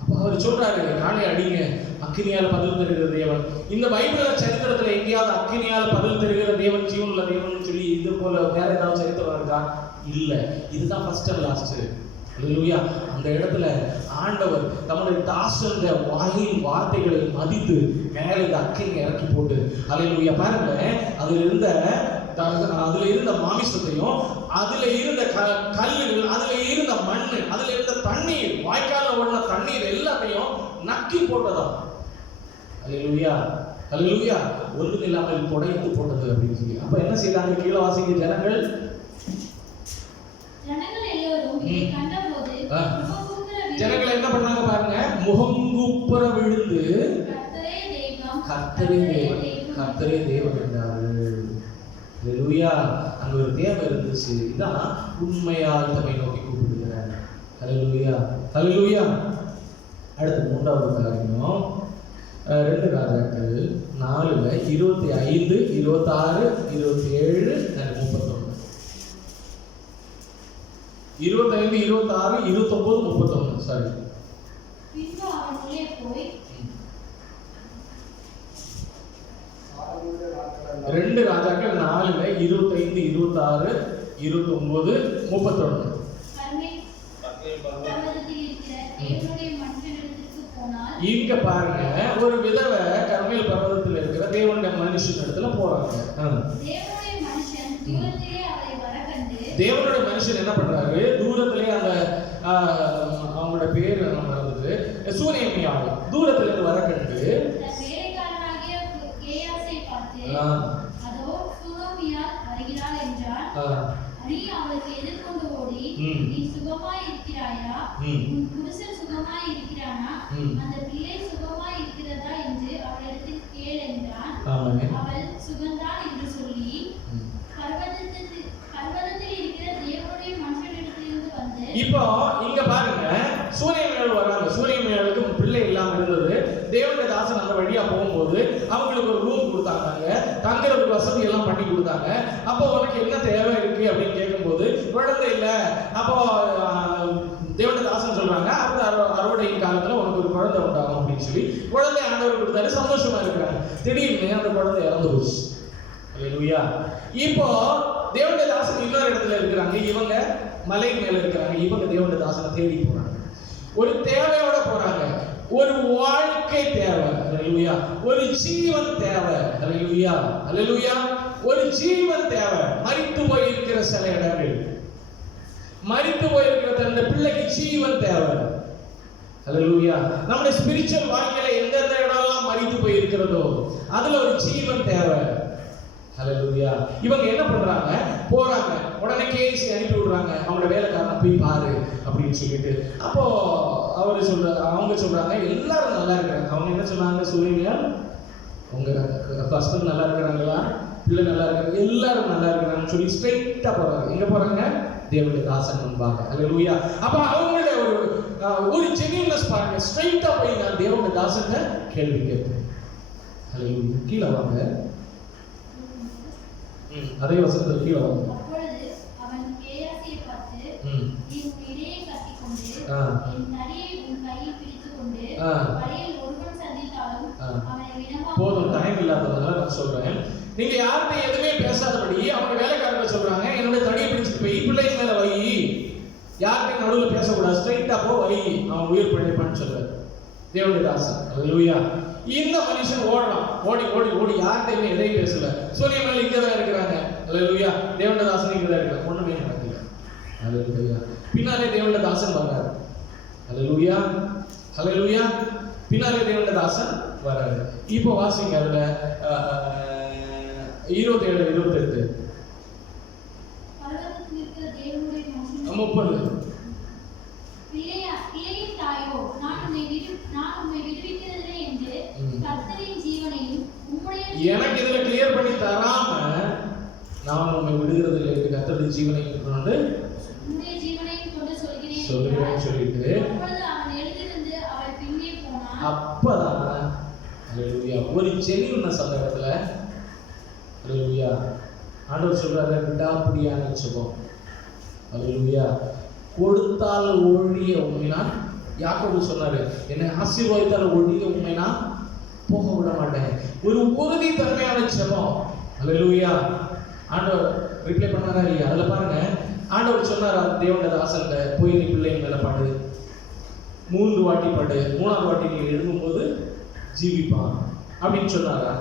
அப்ப அவர் சொல்றாரு, காணி அடிங்க, அக்கினியால் பதில் தருகிற தேவன். இந்த பைபிள்ல சரித்திரத்துல எங்கேயாவது அக்கினியால் பதில் தருகிற தேவன், ஜீவனுள்ள தேவன் சொல்லி இது போல வேற ஏதாவது சரித்திரம் இருக்கா? இல்ல. இதுதான் ஃபர்ஸ்ட் அண்ட் லாஸ்ட். அல்லேலூயா. அந்த இடத்துல ஆண்டவர் தம்முடைய தாசனுடைய வாயின் வார்த்தைகளை மதித்து மேலே இந்த அக்கினி இறக்கி போட்டு, அல்லேலூயா. பாருங்க, அதுல இருந்த மாமிசத்தையும், அதுல இருந்த கல்லுகள், அதுல இருந்த மண்ணு, அதுல இருந்த தண்ணீர், வாய்க்கால ஓடின தண்ணீர் எல்லாத்தையும் நக்கி போட்டதா. அல்லேலூயா, அல்லேலூயா. ஒன்றும் இல்லாமல் புடைத்து போட்டது அப்படின்னு சொல்லி. அப்ப என்ன செய்தாங்க? கீழே வாசிங்க. ஜனங்கள் எல்லோரும் இதை கண்டபோது ஜனங்கள் என்ன பண்ணாங்க பாருங்க, முகங்குப்புற விழுந்து கர்த்தரே தேவன் என்றார்கள். அல்லேலூயா. அங்க ஒரு தேவை இருந்துச்சு. இதான் உண்மையாய் தம்மை நோக்கி கூப்பிடுகிறார். அல்லேலூயா, அல்லேலூயா. அடுத்து 3வது காரியம், 2 ராஜாக்கள் 4ல 25, 26, 27, 31. 25, 26, 29, 31. சாரி. பின்பு அவன் உள்ளே போய் 2 ராஜாக்கள் 4ல 25, 26, 29, 31. இங்க பாருங்க, ஒரு விதவை கர்மேல் பர்வதத்தில் இருக்கிற தேவனுடைய மனுஷன் இடத்துல போறாங்க. தேவனுடைய மனுஷன் என்ன பண்றாரு? தூரத்திலே அந்த அவங்களோட பேர் என்ன மறந்துட்டு, சூனேமியாள் தூரத்துல இருந்து வர கண்டு நீ அவளுக்கு எதிர்கொண்டு ஓடி, நீ சுகமாய் இருக்கிறாயா? உன் புருஷன் சுகமாய் இருக்கிறானா? அந்த பிள்ளை சுகமாய் இருக்கிறதா என்று அவளிடத்தில் கேள் என்றான். அவள் சுகந்தான் என்று சொல்லி பர்வதத்தில் இருக்கிற தேவனுடைய மனுஷனிடத்திலிருந்து வந்து. இப்போ இங்க பாருங்க, சூரியமேல் வராங்க. சூரியமேலுக்கு பிள்ளை இல்லாம இருந்தது. தேவனுடைய தாசன் அந்த வழியா போகும்போது அவங்களுக்கு ஒரு ரூம் கொடுத்தாங்க, தங்குறதுக்கு வசதி எல்லாம் பண்ணி கொடுத்தாங்க. அப்போ உனக்கு என்ன தேவை இருக்கு அப்படின்னு கேட்கும்போது குழந்தை இல்லை. அப்போ தேவனுடைய தாசன் சொல்றாங்க, அடுத்த அறுவடை காலத்துல உனக்கு ஒரு குழந்தை உண்டாகும் அப்படின்னு சொல்லி குழந்தை ஆண்டவர் கொடுத்தாரு. சந்தோஷமா இருக்கிறாங்க. திடீர்னு அந்த குழந்தை இறந்து போச்சு. அல்லேலூயா. இப்போ தேவனுடைய தாசன் இன்னொரு இடத்துல இருக்கிறாங்க, இவங்க மலை மேல இருக்கிறாங்க. இவங்க தேவனுடைய தாசனை தேடி போறாங்க, ஒரு தேவையோட போறாங்க. ஒரு வாழ்க்கை தேவை. அல்லேலூயா. ஒரு ஜீவன் தேவை. அல்லேலூயா, அல்லேலூயா. ஒரு ஜீவன் தேவை. மரித்து போய் இருக்கிற சில இடங்கள், மரித்து போய் இருக்கிற அந்த பிள்ளைக்கு ஜீவன் தேவை. அல்லேலூயா. நம்முடைய ஸ்பிரிச்சுவல் வாழ்க்கையில எந்தெந்த இடம்லாம் மரித்து போய் இருக்கிறதோ அதுல ஒரு ஜீவன் தேவை. அல்லேலூயா. இவங்க என்ன பண்றாங்க? போறாங்க, உடனே கேசி அனுப்பி விடுறாங்க, அவங்களோட வேலைக்காரனை போய் பாரு அப்படின்னு சொல்லிட்டு. அப்போ அவங்க சொல்றாங்க எல்லாரும் நல்லா இருக்கிறாங்க. அவங்க என்ன சொன்னாங்க? சூரியன், உங்க ஹஸ்பண்ட் நல்லா இருக்கிறாங்களா? பிள்ளை நல்லா இருக்காங்க, எல்லாரும் நல்லா இருக்கிறாங்கன்னு சொல்லி ஸ்ட்ரைட்டா போறாங்க. எங்க போறாங்க? தேவனுடைய தாசன் முன்பாக. அல்லேலூயா. அப்ப அவங்களோட ஒரு ஜெனியூனஸ் பாருங்க. ஸ்ட்ரைட்டா போய் நான் தேவனுடைய தாசனை கேள்வி கேட்பேன். அல்லேலூயா. கீழே வாங்க, அதே வசனத்துல கீழே வாங்க. அப்பொழுது அவன் கேயாசியை பார்த்து, நீ உன் இடையை கட்டிக்கொண்டு என் தடியை உன் கையில் பிடித்துக்கொண்டு வழியில் ஒருவன் சந்தித்தாலும் போதும், டைம் இல்லாததுனால நான் சொல்றேன். நீங்க யார்கிட்ட எதுவுமே பேசாதபடி அவங்க வேலைக்காரங்க சொல்றாங்க, என்னுடைய தடியை பிடிச்சிட்டு போய் பிள்ளை மேல வை, யார்கிட்ட நடுவில் பேசக்கூடாது, ஸ்ட்ரைட்டா போ வை, அவன் உயிர் பிழைப்பான்னு சொல்றாரு தேவனுடைய தாசன். அல்லேலூயா. இந்த மனுஷன் ஓடலாம், ஓடி ஓடி ஓடி யார்கிட்ட எதையும் பேசல, சூரிய மேல இங்கதான் இருக்கிறாங்க. அல்லேலூயா. தேவனுடைய தாசன் இங்கதான் இருக்கிறாங்க, ஒண்ணுமே நடக்கல. அல்லேலூயா. பின்னாலே தேவனுடைய தாசன் வர்றாரு. அல்லேலூயா. அல்லேலூயா. பின்னாலே தேவனுடைய தாசன் வர்றாரு. இப்போ வாசிங்க அதுல 27 28 பரலோகத்தில் இருக்கிற தேவனுடைய மகிமை 30. பிள்ளையின் தாயோ, நான் உம்மை விடுவிக்கிறதில்லை என்று கர்த்தரின் ஜீவனையும் உம்முடைய எனக்கு இதுல கிளியர் பண்ணி தராம நான் உம்மை விடுகிறதில்லை என்று கர்த்தருடைய ஜீவனையும் கொண்டு உம்முடைய ஜீவனையும் கொண்டு சொல்கிறேன் சொல்லிட்டு அப்பொழுது அவன் எழுந்திருந்து அவள் பின்னே போனான். அப்பதான் அல்லேலூயா ஒரு ஜெனியூனஸ் அந்த இடத்துல. அல்லேலூயா. ஆண்டவர் சொல்றாரு விடாப்பிடியான சுகம். அல்லேலூயா. கொடுத்தால் ஒழிய உண்மை நான், யாக்கோபு சொன்னாரு, என்னை ஆசீர்வதித்தால் ஒழிய உண்மை நான் போக விட மாட்டேன். ஒரு உறுதி தன்மையான ஜெபம். அல்லேலூயா. ஆண்டவர் ரிப்ளை பண்ணாரா இல்லையா? அதுல பாருங்க, ஆண்டவர் சொன்னாரா தேவனுடைய தாசன்ல, போய் நீ பிள்ளைங்க மேல பாடு, 3 வாட்டி பாடு, 3ஆவது வாட்டி நீ எழுதும்போது ஜீவிப்பான் அப்படின்னு சொன்னாரா?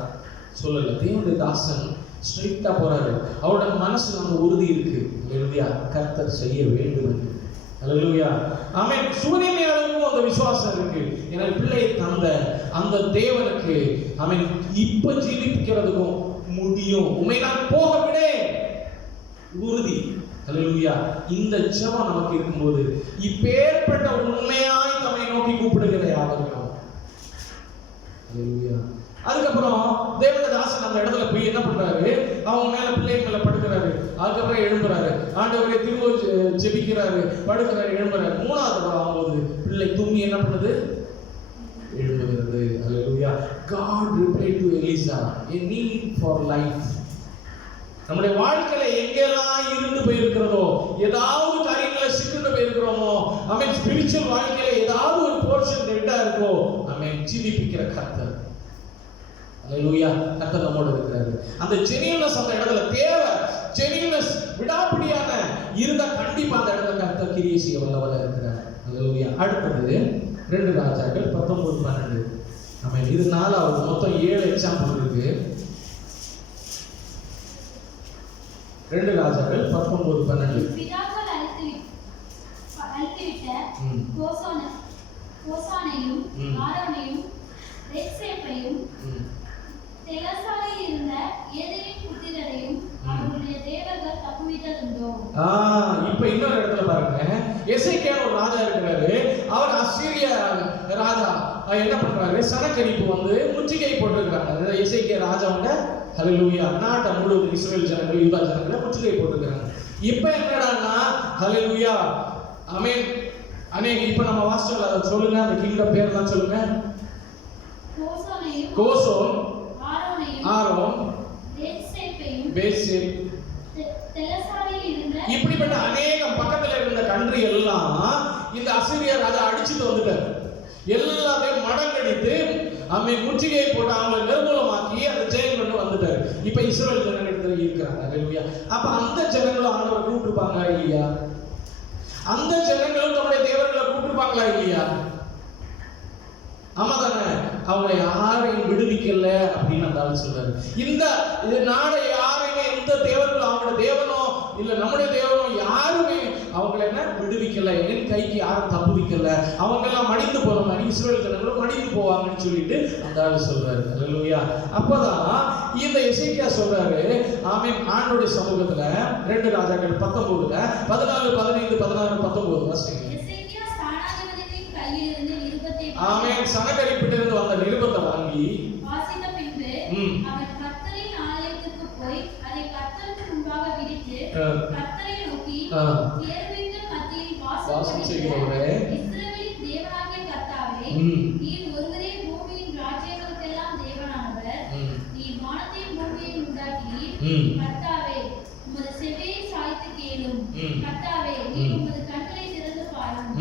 சொல்லல. தேவனுடைய தாசன் ஸ்ட்ரைட்டா போறாரு. அவரோட மனசுல அந்த உறுதி இருக்கு. அல்லேலூயா. கர்த்தர் செய்ய வேண்டும் என்று. அல்லேலூயா. ஆமென். சூரியமையாளருக்கும் அந்த விசுவாசம் இருக்கு. எனக்கு பிள்ளையை தந்த அந்த தேவனுக்கு ஆமென் இப்ப ஜீவிக்கிறதுக்கும் முடியும், உண்மை நான் போக விடேன், உறுதி. அல்லேலூயா. இந்த ஜெபம் நமக்கு இருக்கும்போது இப்பேற்பட்ட உண்மையாய் தம்மை நோக்கி கூப்பிடுகிற யாவரும். அல்லேலூயா. அதுக்கப்புறம் தேவனுடைய தாசன் அந்த இடத்துல போய் என்ன பண்றாரு, அவங்க மேல பிள்ளை மேல படுக்கிறாரு. அதுக்கப்புறம் எழும்புறாரு, ஆண்டவரே திரும்ப ஜெபிக்கிறாரு, படுக்கிறாரு, எழும்புறாரு. 3ஆவது தடவை ஆகும்போது பிள்ளை தூங்கி என்ன பண்ணுது, எழும்புகிறது. அல்லேலூயா. God replied to Elisa, a need for life. நம்முடைய வாழ்க்கையில எங்கெல்லாம் இருந்து போயிருக்கிறதோ, ஏதாவது காரியங்களை சிக்கிட்டு போயிருக்கிறோமோ, ஆமென், ஸ்பிரிச்சுவல் வாழ்க்கையில ஏதாவது ஒரு போர்ஷன் டெட்டா இருக்கோ, ஆமென், ஜீவிப்பிக்கிற கர்த்தர். அல்லேலூயா. கர்த்தர் நம்மோடு இருக்கிறாரு. அந்த ஜெனியூனஸ் அந்த இடத்துல தேவை. ஜெனியூனஸ் விடாப்பிடியான இருந்தா கண்டிப்பா அந்த இடத்துல கர்த்தர் கிரியை செய்ய வல்லவரா இருக்கிறார். அல்லேலூயா. அடுத்தது 2 ராஜாக்கள் 19-12. ஆமென். இது 4வது. மொத்தம் 7 எக்ஸாம்பிள் இருக்கு. 2 ராஜாக்கள் 19-12. பிதாக்கள் அழித்துவிட்ட கோசானையும் ஆரோனையும் ரெத்சேப்பையும் தெலசாரில் இருந்த ஏதேனின் புத்திரரையும் அவருடைய தேவர்கள் தப்புவித்ததுண்டோ? இப்ப இன்னொரு இடத்துல பாருங்க, எசேக்கியா ஒரு ராஜா இருக்கிறாரு. அவர் அசீரிய ராஜா என்ன பண்றாரு, சனகரிப்பு வந்து முற்றுகை போட்டிருக்காங்க. எசேக்கியா ராஜாவோட ஹல்லேலூயா நாட்டை முழுவதும் இஸ்ரேல் ஜனங்கள் யூதா ஜனங்களை முற்றுகை போட்டிருக்காங்க. இப்ப என்னடான்னா ஹல்லேலூயா ஆமென். அநேக இப்ப நம்ம வாசிச்சோம்ல, அதை சொல்லுங்க, அந்த கிங்டம் பேர் தான் சொல்லுங்க. கோசோன், ஆரோன், பெத்சேப், இப்படிப்பட்ட அநேகம் பக்கத்துல இருந்த கண்ட்ரி எல்லாம் இந்த அசீரிய ராஜா அடிச்சுட்டு வந்துட்டார். எல்லாத்தையும் மடங்கடித்து ஆமென் முற்றுகையை போட்டு அவங்களை நிர்மூலமாக்கி அந்த ஜெயம் கொண்டு வந்துட்டார். இப்ப இஸ்ரவேல் ஜனங்கள் இருக்கிறாங்க. அல்லேலூயா. அப்ப அந்த ஜனங்களும் ஆண்டவர் கூப்பிட்டுருப்பாங்களா இல்லையா? அந்த ஜனங்களும் நம்முடைய தேவர்களை கூப்பிட்டுருப்பாங்களா இல்லையா? ஆமா தானே? அவங்களை யாரையும் விடுவிக்கல அப்படின்னு அந்த ஆள் சொல்றாரு. இந்த நாடை யாரையுமே எந்த தேவர்களும் அவங்களோட தேவனோ இல்ல நம்முடைய தேவனோ யாருமே அவங்களை என்ன விடுவிக்கல, என் கைக்கு யாரும் தப்புவிக்கல, அவங்க எல்லாம் மடிந்து போற மாதிரி இஸ்ரவேல் ஜனங்களும் மடிந்து போவாங்கன்னு சொல்லிட்டு அந்த ஆள் சொல்றாரு. அல்லேலூயா. அப்பதான் இந்த எசேக்கியா சொல்றாரு ஆமென், ஆண்டவருடைய சமூகத்துல 2 ராஜாக்கள் 19ல 14, 15, 16, 19 வாசிங்க. ஆமென். சனகரிப்பிட்டிருந்து வந்த நிருபத்தை வாங்கி வாசித்த பின்பு அவன் கர்த்தரின் ஆலயத்துக்கு போய் அதை கர்த்தருக்கு முன்பாக விரித்து கர்த்தரை நோக்கி, கேருபீன்கள் மத்தியில் வாசம் செய்கிறவரே, இஸ்ரவேலின் தேவனாகிய கர்த்தாவே, நீர் ஒருவரே பூமியின் ராஜ்யங்களுக்கெல்லாம் தேவனானவர், நீர் வானத்தையும் பூமியையும் உண்டாக்கினீர். கர்த்தாவே, உமது செவியை சாய்த்து கேளும். கர்த்தாவே, நீர் உமது கண்களை திறந்து பாரும்.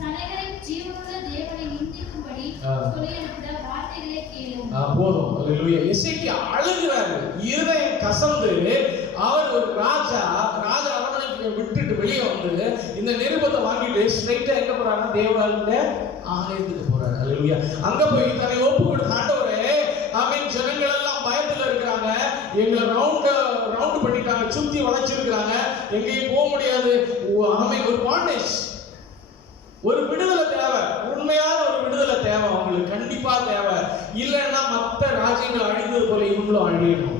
சனகரின் ஜீவனுள்ள தேவனை நிந்திக்கும்படி சொல்லி அனுப்பின வார்த்தைகளை கேளும். போதும். அல்லேலூயா. எசேக்கியா அழுகிறாரு, இருதயம் கசந்து. அவர் ஒரு ராஜா அரண்மனைக்கு விட்டுட்டு வெளியே வந்து இந்த நிருபத்தை வாங்கிட்டு ஸ்ட்ரைட்டா எங்க போறாருன்னா தேவாலய ஆலயத்துக்கு போறாரு. அல்லேலூயா. அங்க போய் தன்னை ஒப்பு கொடுத்து, ஆண்டவரே, ஆமென், ஜனங்கள் எல்லாம் பயத்துல இருக்கிறாங்க, எங்களை ரவுண்ட் பண்ணிட்டாங்க, சுத்தி வளைச்சிருக்கிறாங்க, எங்கேயும் போக முடியாது. ஆமென். ஒரு பாண்டேஜ், ஒரு விடுதலை தேவை, உண்மையான ஒரு விடுதலை தேவை, அவங்களுக்கு கண்டிப்பா தேவை. இல்லைன்னா மற்ற ராஜ்யங்கள் அழிந்தது போல இவங்களும் அழியணும்.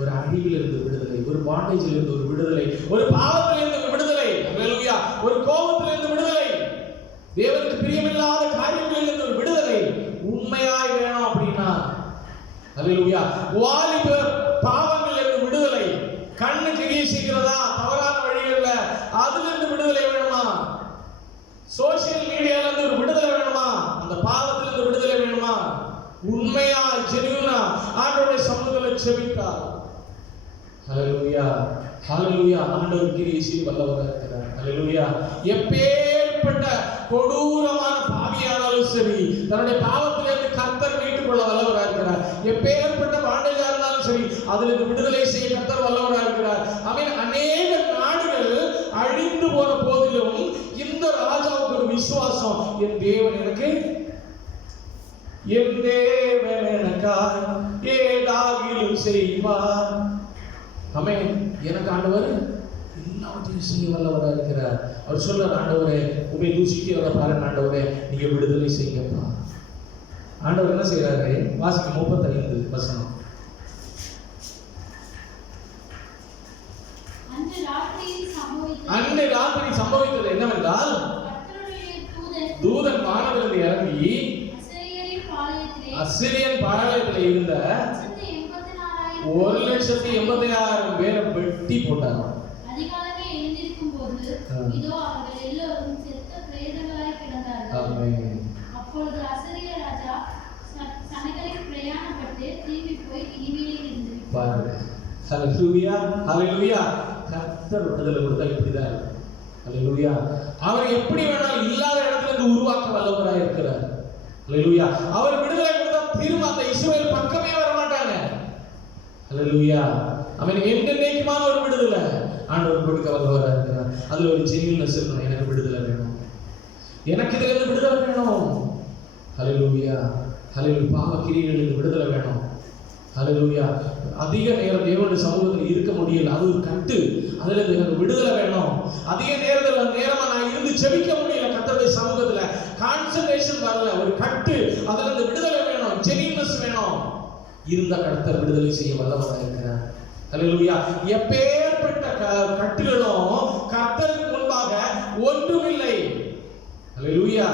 ஒரு அழிவில் இருந்து விடுதலை, ஒரு பாண்டேஜில் இருந்து ஒரு விடுதலை, ஒரு பாவத்தில் இருந்து ஒரு விடுதலை, அல்லேலூயா, ஒரு கோபத்தில் இருந்து விடுதலை, தேவனுக்கு பிரியமில்லாத காரியங்களில் இருந்து ஒரு விடுதலை உண்மையாய் வேணும் அப்படின்னா, அல்லேலூயா, வாலிப பாவங்களில் இருந்து விடுதலை, கண்ணு கிரியை செய்கிறதா தவறான வழிகள்ல அதுல இருந்து விடுதலை வேணுமா, சோசியல் மீடியால இருந்து ஒரு விடுதலை வேணுமா, அந்த பாவத்துல இருந்து விடுதலை வேணுமா, உண்மையா ஜெனியூனா ஆண்டவருடைய சமூகத்தில் செபித்தார். ஹல்லேலூயா, ஹல்லேலூயா. ஆண்டவர் கிரியை செய்ய வல்லவராக இருக்கிறார். ஹல்லேலூயா. எப்பேற்பட்ட கொடூரமான பாவியானாலும் சரி, தன்னுடைய பாவத்திலிருந்து கர்த்தர் மீட்டுக் கொள்ள வல்லவராக இருக்கிறார். எப்பேற்பட்ட பாண்டேஜா இருந்தாலும் சரி, அதிலிருந்து விடுதலை செய்ய கர்த்தர் வல்லவராக இருக்கிறார். ஆமென். அநேக நாடுகள் அழிந்து போன போதிலும் இந்த ராஜாவுக்கு ஒரு விசுவாசம், என் தேவன் எனக்கு, என் தேவன் எனக்காய் ஏதாகிலும் செய்வார். ஆமென். எனக்கு ஆண்டவர் எல்லாவற்றையும் செய்ய வல்லவராக இருக்கிறார். அவர் சொல்றார், ஆண்டவரே, உண்மை தூசிக்கிறவரை பாருங்க, ஆண்டவரே, நீங்க விடுதலை செய்யப்பா. ஆண்டவர் என்ன செய்யறாரு? வாசிக்க 35 வசனம். அன்று ராத்திரி சம்பவித்தது என்னவென்றால், தூதன் வானத்திலிருந்து இறங்கி அசிரியன் பாளையத்தில் இருந்த 1,84,000 பேரை வெட்டி போட்டாங்க. அதிகாலமே எழுந்திருக்கும் போது இதோ அவர்கள் எல்லோரும் செத்த பிரேதங்களாய் கிடந்தார்கள். ஆமென். அப்பொழுது அசீரிய ராஜா சனகரில் பிரயாணப்பட்டு திரும்பி போய் நினிவேயில் இருந்திருக்கிறார். பாருங்க. ஹல்லேலூயா, ஹல்லேலூயா. கர்த்தர் விடுதலை கொடுத்தா இப்படிதான் இருக்கும். ஹல்லேலூயா. அவர் எப்படி வேணாலும் இல்லாத இடத்துல இருந்து உருவாக்க வல்லவராக இருக்கிறார். ஹல்லேலூயா. அவர் விடுதலை கொடுத்தா திரும்ப அந்த இஸ்ரவேல் பக்கமே வர மாட்டாங்க. ஹல்லேலூயா. அவன் என்னென்னைக்குமான ஒரு விடுதலை ஆண்டவர் கொடுக்க வல்லவராக இருக்கிறார். அதுல ஒரு ஜெனியூனஸ் இருக்கணும். எனக்கு விடுதலை வேணும், எனக்கு இதுல இருந்து விடுதலை வேணும். ஹல்லேலூயா, ஹல்லேலூயா. பாவ கிரியைகளிலிருந்து விடுதலை வேணும். ஹல்லேலூயா. அதிக நேரம் தேவனுடைய சமூகத்தில் இருக்க முடியல, அது ஒரு கட்டு, அதுல எனக்கு விடுதலை வேணும். அதிக நேரமா நான் இருந்து ஜெபிக்க முடியல, கர்த்தருடைய சமூகத்துல கான்சன்ட்ரேஷன் வரல, ஒரு கட்டு, அதுல இருந்து விடுதலை வேணும், ஜெனியூனஸ் வேணும். இருந்த கர்த்தர் விடுதலை செய்ய வல்லவராக இருக்கிறார். ஹல்லேலூயா. எப்பேற்பட்ட கட்டுகளும் கர்த்தருக்கு முன்பாக ஒன்றுமில்லை. ஹல்லேலூயா.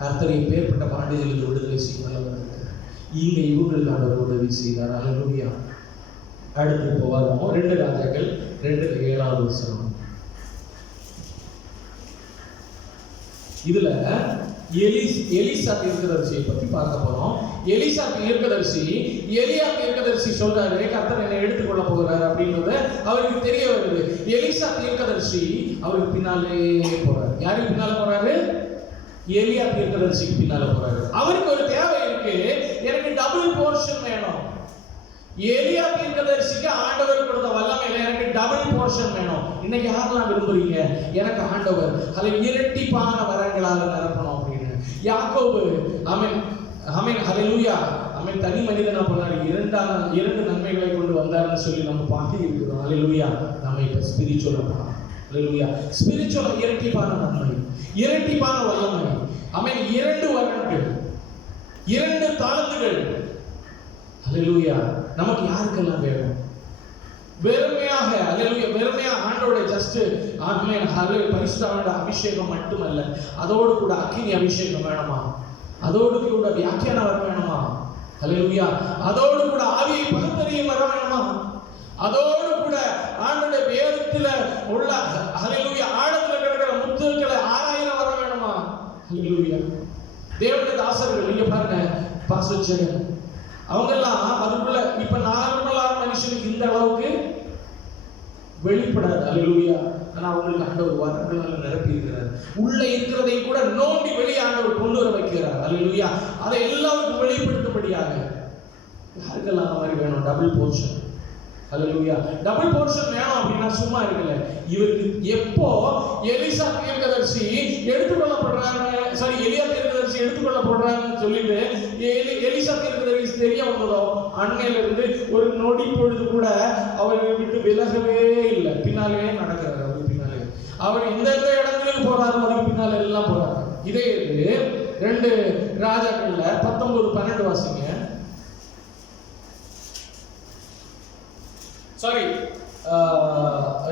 கர்த்தர் எப்பேற்பட்ட பாண்டியர்களுக்கு விடுதலை செய்ய வல்லவராக இருக்கிறார். இங்க இவங்களுக்கு ஆண்டவர் உதவி செய்தார். ஹல்லேலூயா. அடுத்து இப்போ வரும் 2 ராஜாக்கள் 2:7 வசனம். இதுல எலிசா தீர்க்கதரிசியை பத்தி பார்க்க போறோம். எலிசா தீர்க்கதரிசி எலியா தீர்க்கதரிசி சொல்றாரு, கர்த்தர் என்னை எடுத்துக்கொள்ள போகிறார் அப்படின்றது அவருக்கு தெரிய வருது. எலிசா தீர்க்கதரிசி அவருக்கு பின்னாலே போறாரு. யாருக்கு பின்னால போறாரு? எலியா தீர்க்கதரிசிக்கு பின்னால போறாரு. அவருக்கு ஒரு தேவை இருக்கு, எனக்கு டபுள் போர்ஷன் வேணும். எலியா தீர்க்கதரிசிக்கு ஆண்டவர் கொடுத்த வல்லமையில எனக்கு டபுள் போர்ஷன் வேணும். இன்னைக்கு யாரெல்லாம் விரும்புறீங்க? எனக்கு ஆண்டவர் அதை இரட்டிப்பான வரங்களால நிரப்பணும் அப்படின்னு. யாக்கோபு ஆமென், ஆமென், ஹல்லேலூயா, ஆமென், தனி மனிதனா போனாரு, 2 நன்மைகளை கொண்டு வந்தாருன்னு சொல்லி நம்ம பாடி இருக்கிறோம். ஹல்லேலூயா. நம்ம இப்ப ஸ்பிரிச்சுவலா, ஹல்லேலூயா, ஸ்பிரிச்சுவலா இரட்டிப்பான நன்மை, இரட்டிப்பான வல்லமை. ஆமென். 2 வரங்கள், 2 தாளந்துகள். ஹல்லேலூயா. நமக்கு யாருக்கெல்லாம் வேணும்? வெறுமையாக, ஹல்லேலூயா, வெறுமையா ஆண்டவருடைய ஜஸ்ட் ஆமென், ஹல்லேலூயா, பரிசுத்தமான அபிஷேகம் மட்டுமல்ல, அதோடு கூட அக்கினி அபிஷேகம் வேணுமா? அதோடு கூட வியாக்கியானம் வர வேணுமா? ஹல்லேலூயா. அதோடு கூட ஆவியை பகுத்தறியும் வர வேணுமா? அதோடு கூட ஆண்டவருடைய வேதத்துல உள்ள ஹல்லேலூயா ஆழத்துல கிடக்கிற முத்துக்களை ஆராயம் வர வேணுமா? ஹல்லேலூயா. தேவனுடைய தாசர்கள் நீங்க பாருங்க, பாஸ்டர் ஜெகன் அவங்க எல்லாம் அதுக்குள்ள இப்ப நார்மலான மனுஷனுக்கு இந்த அளவுக்கு வெளிப்படாது. ஹல்லேலூயா. ஆனா அவங்களுக்கு ஆண்டவர் வரங்களால் நிரப்பி இருக்கிறார். உள்ள இருக்கிறதை கூட நோண்டி வெளியே ஆண்டவர் கொண்டு வர வைக்கிறார். ஹல்லேலூயா. அதை எல்லாருக்கும் வெளிப்படுத்தபடியாக யாருக்கெல்லாம் அந்த மாதிரி வேணும்? Double portion. ஹல்லேலூயா. டபுள் போர்ஷன் வேணும் அப்படின்னா சும்மா இருக்குல்ல. இவருக்கு எப்போ எலிசா தீர்க்கதரிசி எடுத்துக்கொள்ளப்படுறாங்க, சாரி எலியா தீர்க்கதரிசி எடுத்துக்கொள்ளப்படுறாங்கன்னு சொல்லிட்டு எலிசா தீர்க்கதரிசி தெரிய வந்ததோ அன்னையில இருந்து ஒரு நொடி பொழுது கூட அவரை விட்டு விலகவே இல்லை. பின்னாலே நடக்கிறார். அவருக்கு பின்னாலே அவர் எந்தெந்த இடங்களுக்கு போறாரோ அதுக்கு பின்னால எல்லாம் போறாரு. இதே இது 2 ராஜாக்கள்ல 19:12 வாசிங்க. சாரி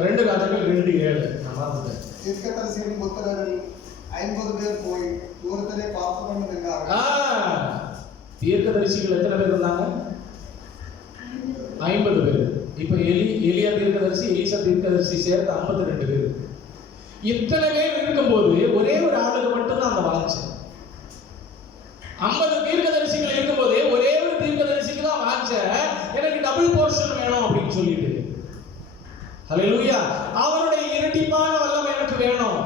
2 ராஜாக்கள் 2:7. நான் மறந்துட்டேன். தீர்க்கதரிசியின் புத்திரரில் 50 பேர் போய் தூரத்திலே பார்த்து கொண்டு நின்றார்கள். தீர்க்கதரிசிகள் எத்தனை பேர் இருந்தாங்க? 50 பேர். இப்ப எலியா தீர்க்கதரிசி, எலிசா தீர்க்கதரிசி சேர்த்து 52 பேர். இத்தனை பேர் இருக்கும்போது ஒரே ஒரு ஆளுக்கு மட்டும்தான் அந்த வாஞ்சை. 50 தீர்க்கதரிசிகள் இருக்கும்போது ஒரே ஒரு தீர்க்கதரிசிக்கு தான் வாஞ்சை, எனக்கு டபுள் போர்ஷன் வேணும் அப்படின்னு சொல்லிட்டு. ஹல்லேலூயா. அவருடைய இரட்டிப்பான வல்லமை எனக்கு வேணும்.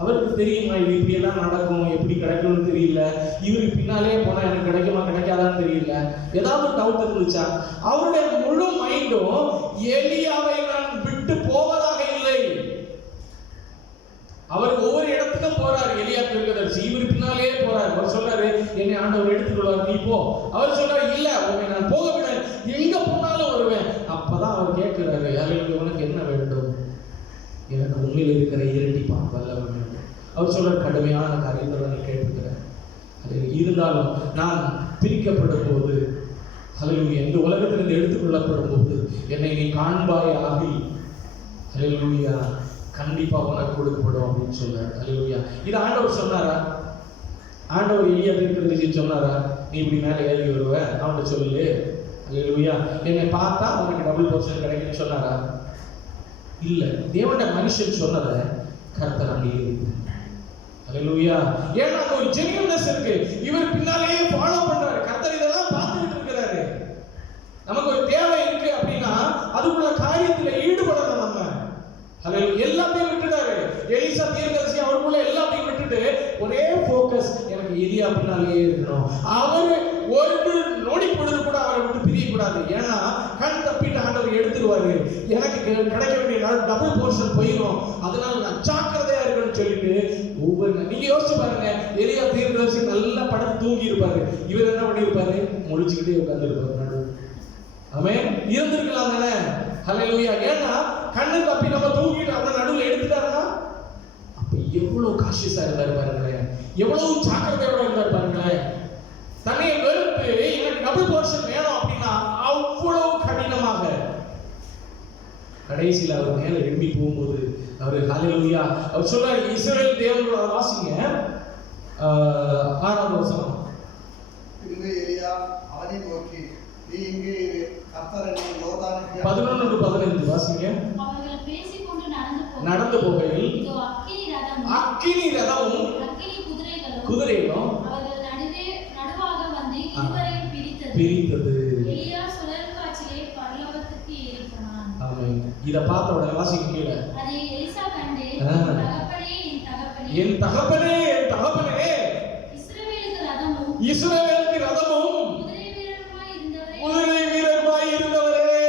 அவருக்கு தெரியுமா இது இப்படி எல்லாம் நடக்கும், எப்படி கிடைக்கும்னு தெரியல. இவருக்கு பின்னாலே போனா எனக்கு கிடைக்குமா கிடைக்காதான்னு தெரியல. ஏதாவது டவுட் இருந்துச்சா? அவருடைய முழு மைண்டும் எலியாவை நான் விட்டு போவதாக இல்லை. அவர் ஒவ்வொரு இடத்துக்கும் போறாரு. எலியா தீர்க்கதரிசி இவர் பின்னாலே போறாரு. அவர் சொல்றாரு, என்னை ஆண்டவர் எடுத்துக்கொள்வார், நீ போ. அவர் சொல்றாரு, இல்ல உன்னை நான் போக விட, எங்க போனாலும் வருவேன். அப்பதான் அவர் கேட்கிறாரு, அல்லேலூயா, உனக்கு என்ன வேண்டும்? எனக்கு உண்மையில் இருக்கிற இரட்டிப்பான வல்லமை வேண்டும். அவர் சொல்றாரு, கடுமையான காரியத்தை நீ கேட்டுக்கிறேன். இருந்தாலும் நான் பிரிக்கப்படும் போது, அல்லேலூயா, இந்த உலகத்திலிருந்து எடுத்துக்கொள்ளப்படும் போது என்னை நீ காண்பாய் ஆகி, அல்லேலூயா, கண்டிப்பா உனக்கு கொடுக்கப்படும் அப்படின்னு சொல்றாரு. அல்லேலூயா. இது ஆண்டவர் சொன்னாரா? ஆண்டவர் எலியா தீர்க்கதரிசி சொன்னாரா, நீ இப்படி மேலே ஏறி வருவ அவன்கிட்ட சொல்லு, அல்லேலூயா, என்னை பார்த்தா உனக்கு டபுள் போர்ஷன் கிடைக்கும்னு சொன்னாரா? இல்ல. தேவனுடைய மனுஷன் சொன்னதை கர்த்தர் அப்படியே. அல்லேலூயா. ஏன்னா அங்க ஒரு ஜெனியூனஸ் இருக்கு. இவர் பின்னாலேயே ஃபாலோ பண்றாரு. கர்த்தர் இதெல்லாம் பார்த்துட்டு இருக்கிறாரு. நமக்கு ஒரு தேவை இருக்கு அப்படின்னா அதுக்குள்ள காரியத்துல ஈடுபடணும் நம்ம. எல்லாத்தையும் விட்டுட்டாரு. எலிசா தீர்க்கதரிசி அவருக்குள்ள எல்லாத்தையும் விட்டுட்டு ஒரே போக்கஸ், எனக்கு எலியா பின்னாலே இருக்கணும். அவரு ஒரு நொடி பொழுது கூட அவரை விட்டு பிரிய கூடாது. ஏன்னா கண் தப்பிட்டு ஆண்டவர் எடுத்துருவாரு. எனக்கு கிடைக்க வேண்டிய டபுள் போர்ஷன் போயிடும். அதனால நான் ஜாக்கிரதையா இருக்கணும்னு சொல்லிட்டு ஒவ்வொரு, நீங்க யோசிச்சு பாருங்க, எலியா தீர்க்கதரிசி நல்லா படுத்து தூங்கி இருப்பாரு. இவர் என்ன பண்ணிருப்பாரு? முடிச்சுக்கிட்டே உட்கார்ந்து இருப்பாரு. நடு அவன் இருந்திருக்கலாம் தானே? ஹல்லேலூயா. ஏன்னா கண்ணு தப்பி நம்ம தூக்கிட்டு அந்த நடுவில் எடுத்துட்டாருன்னா அப்ப எவ்வளவு காஷியஸா இருந்தாரு பாருங்களேன், எவ்வளவு ஜாக்கிரதையோட இருந்தாரு பாருங்களேன். தன்னை வெறுத்து எனக்கு டபுள் போர்ஷன் வேணும் அப்படின்னா அவ்வளவு கடினமாக. கடைசியில் அவர் மேல எழும்பி போகும்போது அவர் ஹல்லேலூயா அவர் சொல்றாரு, இஸ்ரவேல் தேவனோட வாசிங்க 6வது வசனம். பின்பு எலியா அவனை நோக்கி, நீ இங்கே இரு, கர்த்தர் என்னை யோர்தானுக்கு 11-15 வாசிங்க. அவர்கள் பேசிக்கொண்டு நடந்து போகையில் அக்கினி ரதமும் குதிரைகளும் அவர்கள் நடுவாக வந்து இருவரையும் பிரித்தது. எலியா சுழல் காற்றிலே பரலோகத்துக்கு ஏறி போனான். ஆமென். இத பார்த்த உடனே வாசிங்க கீழே. அதை எலிசா கண்டு, தகப்பனே, என் தகப்பனே, என் தகப்பனே, இஸ்ரவேலுக்கு ரதமும் குதிரை வீரருமாய் இருந்தவரே,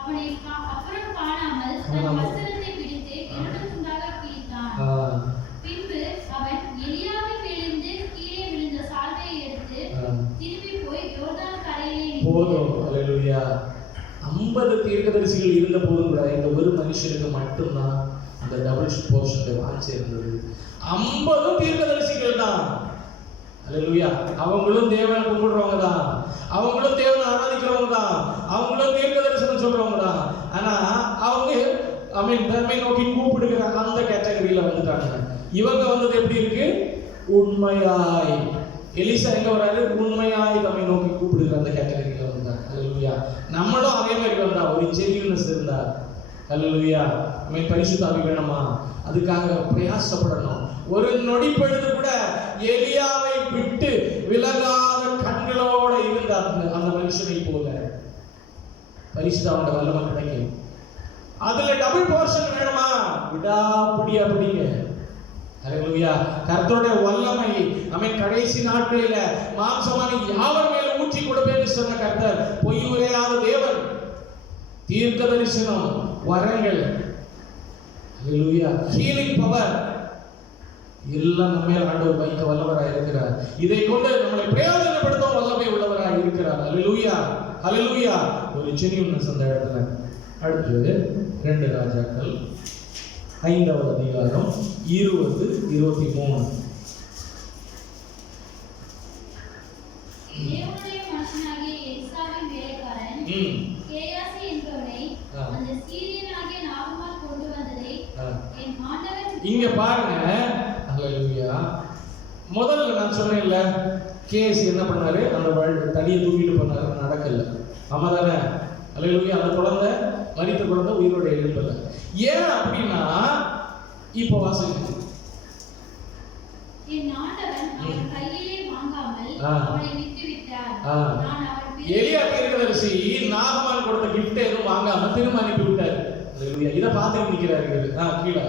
அவனை அப்புறம் காணாமல் தன் வஸ்திரத்தை பிடித்து 2 துண்டாக கிழித்தான். பின்பு அவன் எலியாவின் மேலிருந்து கீழே விழுந்த சால்வையை எடுத்து திரும்பி போய் யோர்தான் கரையிலே போதும். அல்லேலூயா. 50 தீர்க்கதரிசிகள் இருந்த போதும் கூட இந்த ஒரு மனுஷனுக்கு மட்டும்தான் அந்த டபுள் போர்ஷன் வாஞ்சி இருந்தது. 50 தீர்க்கதரிசிகள் தான். அல்லேலூயா. அவங்களும் தேவனை கும்பிடுறவங்க தான், அவங்களும் தேவனை ஆராதிக்கிறவங்க தான், அவங்களும் தீர்க்க தரிசனம் சொல்றவங்க தான். ஆனா அவங்க தன்மை நோக்கி கூப்பிடுகிற அந்த கேட்டகரியில வந்துட்டாங்க. இவங்க வந்தது எப்படி இருக்கு? உண்மையாய். எலிசா எங்க வராரு? உண்மையாய் தம்மை நோக்கி கூப்பிடுகிற அந்த கேட்டகரியில வந்தாங்க. அல்லேலூயா. நம்மளும் அதே மாதிரி வந்தா ஒரு ஜெனியூனஸ் இருந்தா, அல்லேலூயா, பரிசுத்தாவி வேணுமா? அதுக்காக பிரயாசப்படணும். ஒரு நொடி பொழுது கூட எலியாவை விட்டு விலகாத கண்களோட இருந்த அந்த மனுஷனை போல பரிசுத்தாவோட வல்லமை கிடைக்கும். அதுல டபுள் போர்ஷன் வேணுமா? விடாப்பிடியா பிடிங்க. அல்லேலூயா. கர்த்தருடைய வல்லமை கடைசி நாட்களில மாம்சமான யாவர் மேலும் ஊற்றி கொடுப்பேன்னு சொன்ன கர்த்தர் பொய் உரையாத தேவன். தீர்க்க தரிசனம், வரங்கள், ஹல்லேலூயா, ஹீலிங் பவர் எல்லாம் நம்ம மேல் ஆண்டவர் வைக்க வல்லவராய் இருக்கிறார். இதை கொண்டு நம்மளை பிரயோஜனப்படுத்த வல்லமை உள்ளவராய் இருக்கிறார். ஹல்லேலூயா, ஹல்லேலூயா. ஒரு ஜெனியூனஸ் அந்த இடத்துல. அடுத்து 2 ராஜாக்கள் 5வது அதிகாரம் 20-23. தேவனுடைய மனுஷனாகிய எலிசாவின் வேலைக்காரன் கேயாசி என்பவனை அந்த சீரியனாகிய நாகமான் கொண்டு வந்ததை என் ஆண்டவன். இங்க பாருங்க, ஹல்லேலூயா. முதல்ல நான் சொன்னேன்ல, கேஸ் என்ன பண்ணாரு, அந்த தடியை தூக்கிட்டு பண்ணாரு, நடக்கல. ஆமா தானே? ஹல்லேலூயா. அந்த குழந்தை, மரித்த குழந்தை உயிரோட எழுப்பல. ஏன் அப்படின்னா, இப்போ வாசிங்க, என் ஆண்டவன் அவன் கையிலே வாங்காமல் அவனை விட்டு விட்டார். நான் அவன் எலியா தீர்க்கதரிசி நாகமான் கொடுத்த கிஃப்ட் எதுவும் வாங்காம திரும்ப அனுப்பி விட்டார். ஹல்லேலூயா. இத பார்த்து நிக்கிறாரு. கீழே